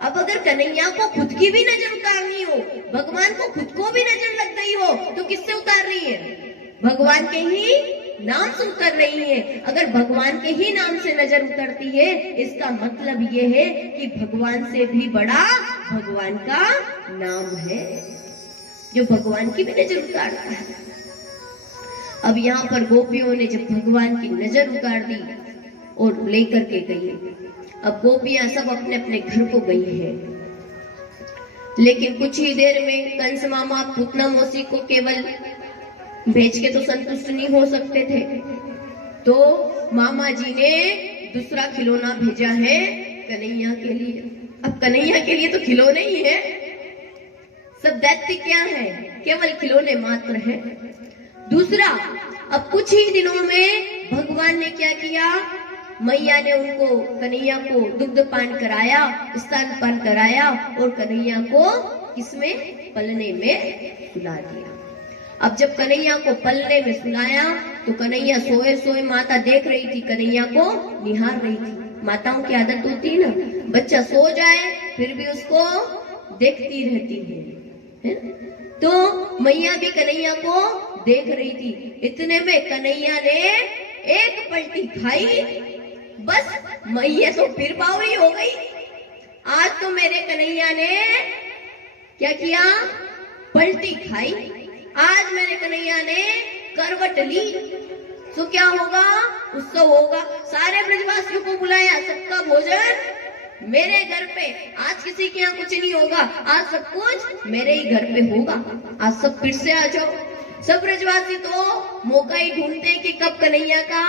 अब अगर कन्हैया को खुद की भी नजर उतारनी हो, भगवान को खुद को भी नजर लग गई हो, तो किससे उतार रही है? भगवान के ही नाम से उतर रही है। अगर भगवान के ही नाम से नजर उतरती है, इसका मतलब ये है कि भगवान से भी बड़ा भगवान का नाम है, जो भगवान की भी नजर उतारता है। अब यहाँ पर गोपियों ने जब भगवान की नजर उतार दी और लेकर के गई, अब गोपियां सब अपने अपने घर को गई है। लेकिन कुछ ही देर में कंस मामा पूतना मौसी को केवल भेज के तो संतुष्ट नहीं हो सकते थे, तो मामा जी ने दूसरा खिलौना भेजा है कन्हैया के लिए। अब कन्हैया के लिए तो खिलौने ही है, सब दैत्य क्या है, केवल खिलौने मात्र है। दूसरा, अब कुछ ही दिनों में भगवान ने क्या किया, मैया ने उनको कन्हैया को दुग्ध पान कराया, स्तनपान कराया और कन्हैया को किसमें, पलने में सुला दिया। अब जब कन्हैया को पलने में सुलाया तो कन्हैया सोए सोए माता देख रही थी, कन्हैया को निहार रही थी। माताओं की आदत होती है ना, बच्चा सो जाए फिर भी उसको देखती रहती है। तो मैया भी कन्हैया को देख रही थी। इतने में कन्हैया ने एक पलटी खाई, बस मैया तो फिर बावरी हो गई। आज तो मेरे कन्हैया ने क्या किया, पलटी खाई। आज मेरे कन्हैया ने करवट ली, तो क्या होगा, उत्सव होगा। सारे ब्रजवासियों को बुलाया, सबका भोजन मेरे घर पे। आज किसी के यहाँ कुछ नहीं होगा, आज सब कुछ मेरे ही घर पे होगा। आज सब फिर से आ जाओ। सब ब्रजवासी तो मौका ही ढूंढते कि कब कन्हैया का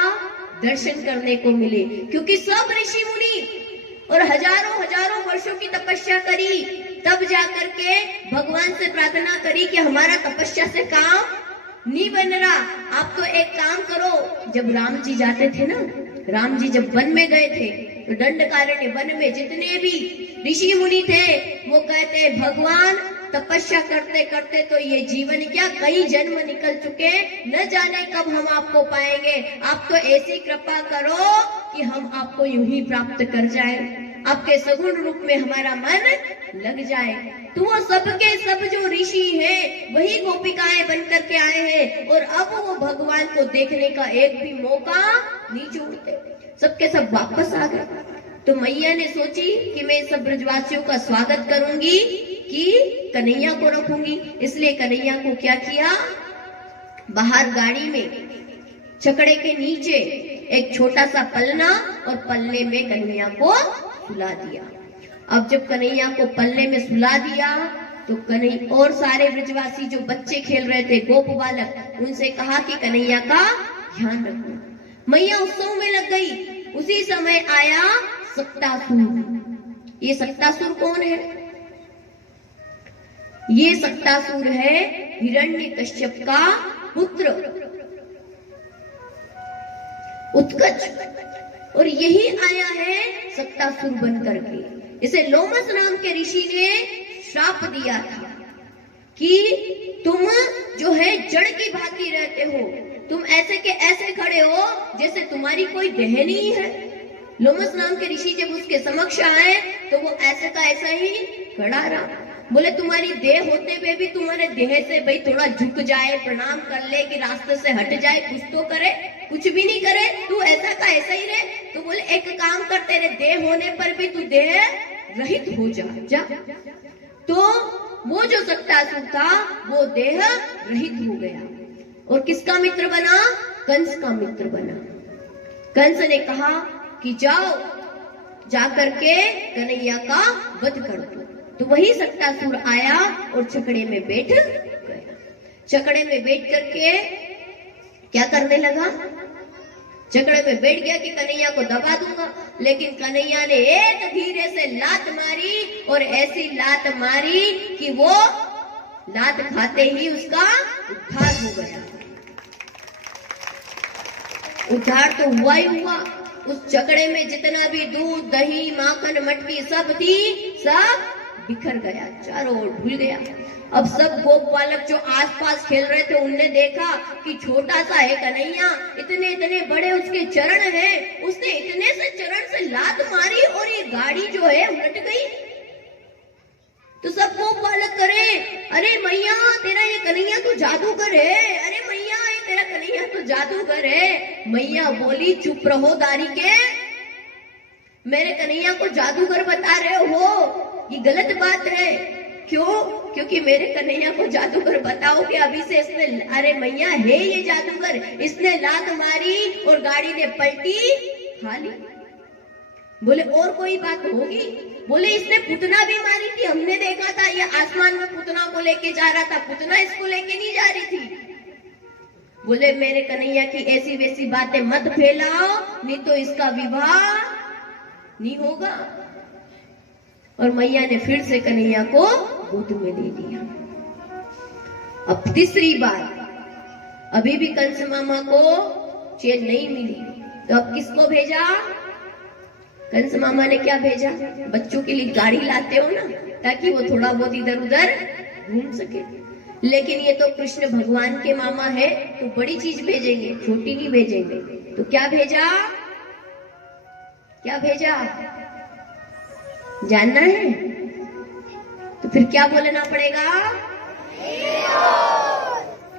दर्शन करने को मिले, क्योंकि सब ऋषि मुनि और हजारों हजारों वर्षों की तपस्या करी, तब जाकर के भगवान से प्रार्थना करी कि हमारा तपस्या से काम नहीं बन रहा। आप तो एक काम करो, जब राम जी जाते थे ना, राम जी जब वन में गए थे तो दंडकारण्य वन में जितने भी ऋषि मुनि थे वो कहते, भगवान तपस्या करते करते तो ये जीवन क्या कई जन्म निकल चुके, न जाने कब हम आपको पाएंगे। आप तो ऐसी कृपा करो कि हम आपको यूं ही प्राप्त कर जाए, आपके सगुण रूप में हमारा मन लग जाए। तो वो सबके सब जो ऋषि हैं वही गोपिकाएं बनकर के आए हैं और अब वो भगवान को देखने का एक भी मौका नहीं छोड़ते, सबके सब वापस आ गए। तो मैया ने सोची कि मैं सब ब्रजवासियों का स्वागत करूंगी कि कन्हैया को रखूंगी। इसलिए कन्हैया को क्या किया, बाहर गाड़ी में छकड़े के नीचे एक छोटा सा पलना और पलने में कन्हैया को सुला दिया। अब जब कन्हैया को पलने में सुला दिया तो कन्हैया और सारे ब्रजवासी जो बच्चे खेल रहे थे, गोप बालक, उनसे कहा कि कन्हैया का ध्यान रखो। मैया उत्सव में लग गई। उसी समय आया सक्तासुर। ये सक्तासुर कौन है? ये सक्तासुर है हिरण्यकश्यप का पुत्र उत्कच, और यही आया है सक्तासुर बनकर के। इसे लोमस नाम के ऋषि ने श्राप दिया था कि तुम जो है जड़ की भांति रहते हो, तुम ऐसे के ऐसे खड़े हो जैसे तुम्हारी कोई देह नहीं है। लोमस नाम के ऋषि जब उसके समक्ष आए तो वो ऐसे का ऐसा ही खड़ा रहा। बोले तुम्हारी देह होते हुए भी तुम्हारे देह से भाई थोड़ा झुक जाए, प्रणाम कर ले कि रास्ते से हट जाए, कुछ तो करे, कुछ भी नहीं करे, तू ऐसा का ऐसा ही रहे। तो बोले एक काम कर, तेरे देह होने पर भी तू देह रहित हो जा। तो वो जो सक्तासुर था वो देह रहित हो गया और किसका मित्र बना? कंस का मित्र बना। कंस ने कहा कि जाओ जाकर के कन्हैया का वध कर दो। तो वही सक्तासुर आया और छकड़े में बैठ गया। छकड़े में बैठ करके क्या करने लगा? झगड़े में बैठ गया कि कन्हैया को दबा दूंगा, लेकिन कन्हैया ने एक धीरे से लात मारी और ऐसी लात मारी कि वो लात खाते ही उसका उद्धार हो गया। उद्धार तो हुआ ही हुआ। उस झगड़े में जितना भी दूध, दही, माखन, मटकी सब थी, सब बिखर गया, चारों ओर भूल गया। अब सब गोप बालक जो आसपास खेल रहे थे उनने देखा कि छोटा सा है कन्हैया, इतने इतने बड़े उसके चरण हैं, उसने इतने से चरण से लात मारी और ये गाड़ी जो है उलट गई। तो सब गोप बालक करे, अरे मैया तेरा ये कन्हैया तो जादूगर है, अरे मैया ये तेरा कन्हैया तो जादूगर है। मैया बोली, चुप रहो दारी के, मेरे कन्हैया को जादूगर बता रहे हो, ये गलत बात है। क्यों? क्योंकि मेरे कन्हैया को जादूगर बताओगे अभी से इसने, अरे मैया है ये जादूगर, इसने लात मारी और गाड़ी ने पलटी खा ली। बोले और कोई बात होगी? बोले इसने पुतना भी मारी थी, हमने देखा था, ये आसमान में पुतना को लेके जा रहा था, पुतना इसको लेके नहीं जा रही थी। बोले मेरे कन्हैया की ऐसी वैसी बातें मत फैलाओ, नहीं तो इसका विवाह नहीं होगा। और मैया ने फिर से कन्हैया को गोद में ले लिया। अब तीसरी बार अभी भी कंस मामा को चैन नहीं मिली, तो अब किसको भेजा? कंस मामा ने क्या भेजा? बच्चों के लिए गाड़ी लाते हो ना, ताकि वो थोड़ा बहुत इधर उधर घूम सके। लेकिन ये तो कृष्ण भगवान के मामा है, तो बड़ी चीज भेजेंगे, छोटी नहीं भेजेंगे। तो क्या भेजा? क्या भेजा जानना है? तो फिर क्या बोलना पड़ेगा?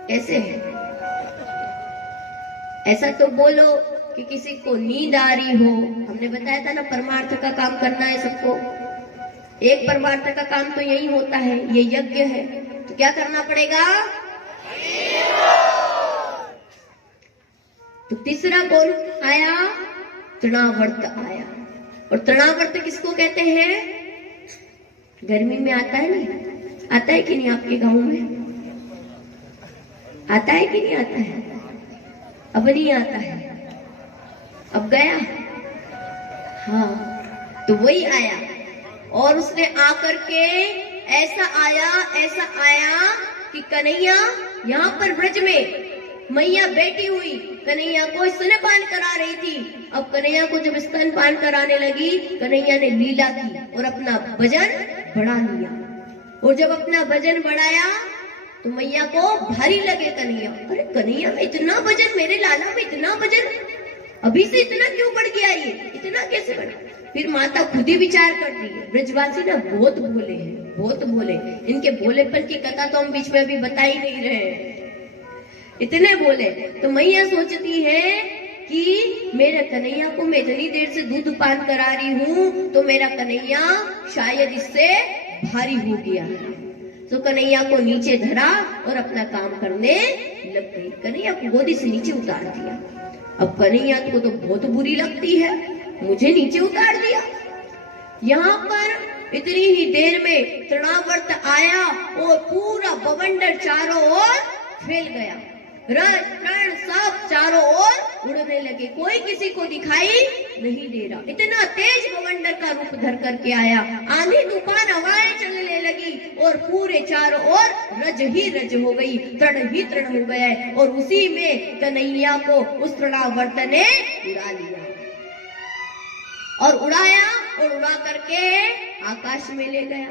कैसे है? ऐसा तो बोलो कि किसी को नींद आ रही हो। हमने बताया था ना, परमार्थ का काम करना है सबको। एक परमार्थ का काम तो यही होता है, ये यज्ञ है। तो क्या करना पड़ेगा? तो तीसरा कौन आया? तृणावर्त आया। और तृणावर्त किसको कहते हैं? गर्मी में आता है नहीं? आता है कि नहीं आपके गांव में? आता है कि नहीं आता है? अब नहीं आता है, अब गया। हाँ, तो वही आया और उसने आकर के ऐसा आया कि कन्हैया यहाँ पर ब्रज में मैया बैठी हुई कन्हैया को स्तनपान करा रही थी। अब कन्हैया को जब स्तनपान कराने लगी, कन्हैया ने लीला की और अपना वजन बढ़ा लिया। और जब अपना वजन बढ़ाया तो मैया को भारी लगे कन्हैया। अरे कन्हैया में इतना वजन, मेरे लाला में इतना वजन, अभी से इतना क्यों बढ़ गया? ये इतना कैसे बढ़ा? फिर माता खुद ही विचार करती है, ब्रजवासी ना बहुत भोले हैं, बहुत भोले। इनके भोलेपन की कथा तो हम बीच में अभी बता ही नहीं रहे, इतने बोले। तो मैया सोचती है कि मेरे कन्हैया को मैं इतनी देर से दूध पान करा रही हूँ, तो मेरा कन्हैया शायद इससे भारी हो गया है। तो कन्हैया को नीचे धरा और अपना काम करने लग गई। कन्हैया को गोदी से नीचे उतार दिया। अब कन्हैया को तो बहुत बुरी लगती है, मुझे नीचे उतार दिया। यहाँ पर इतनी ही देर में तृणावर्त आया और पूरा बवंडर चारों ओर फैल गया। रथ रण सब चारों ओर उड़ने लगे, कोई किसी को दिखाई नहीं दे रहा। इतना तेज बवंडर का रूप धर करके आया, आंधी तूफान हवाएं चलने लगी और पूरे चारों ओर रज ही रज हो गई, तृण ही तृण हो गया। और उसी में कन्हैया को उस तृणावर्त ने उड़ा लिया और उड़ाया और उड़ा करके आकाश में ले गया।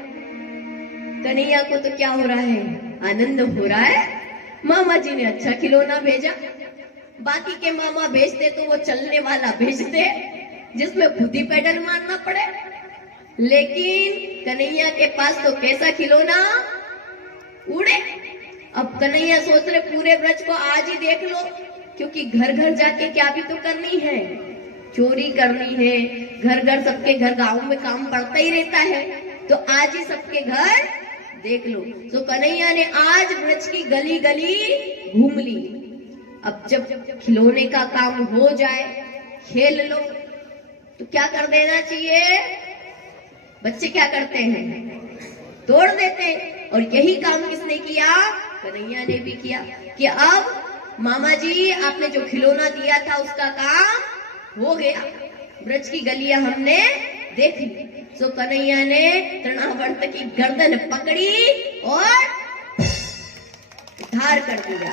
कन्हैया को तो क्या हो रहा है? आनंद हो रहा है। मामा जी ने अच्छा खिलौना भेजा। बाकी के मामा भेजते तो वो चलने वाला भेजते जिसमें खुद ही पेडल मारना पड़े, लेकिन कन्हैया के पास तो कैसा खिलौना, उड़े। अब कन्हैया सोच रहे पूरे ब्रज को आज ही देख लो, क्योंकि घर घर जाके क्या भी तो करनी है, चोरी करनी है। घर घर सबके घर गांव में काम पड़ता ही रहता है, तो आज ही सबके घर देख लो। तो कन्हैया ने आज ब्रज की गली गली घूम ली। अब जब खिलौने का काम हो जाए, खेल लो, तो क्या कर देना चाहिए? बच्चे क्या करते हैं? तोड़ देते हैं। और यही काम किसने किया? कन्हैया ने भी किया कि अब मामा जी आपने जो खिलौना दिया था उसका काम हो गया, ब्रज की गलियां हमने देख ली। सो कन्हैया ने तृणावर्त की गर्दन पकड़ी और धार कर दिया।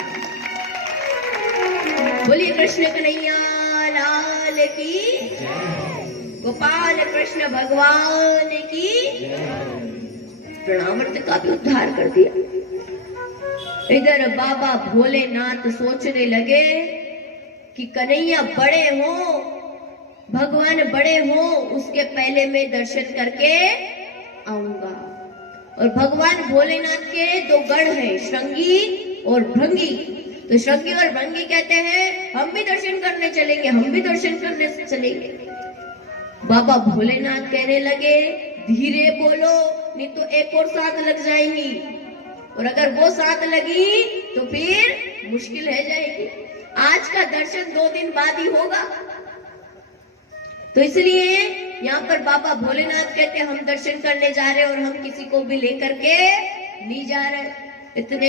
बोलिए कृष्ण कन्हैया लाल की, गोपाल कृष्ण भगवान की। तृणावर्त का भी उद्धार कर दिया। इधर बाबा भोलेनाथ सोचने लगे कि कन्हैया बड़े हो, भगवान बड़े हो, उसके पहले मैं दर्शन करके आऊंगा। और भगवान भोलेनाथ के दो गण हैं, श्रृंगी और भृंगी। तो श्रृंगी और भृंगी कहते हैं हम भी दर्शन करने चलेंगे, हम भी दर्शन करने चलेंगे। बाबा भोलेनाथ कहने लगे धीरे बोलो, नहीं तो एक और साथ लग जाएंगी, और अगर वो साथ लगी तो फिर मुश्किल है जाएगी। आज का दर्शन 2 दिन बाद ही होगा। तो इसलिए यहाँ पर बाबा भोलेनाथ कहते हम दर्शन करने जा रहे हैं और हम किसी को भी लेकर के नहीं जा रहे। इतने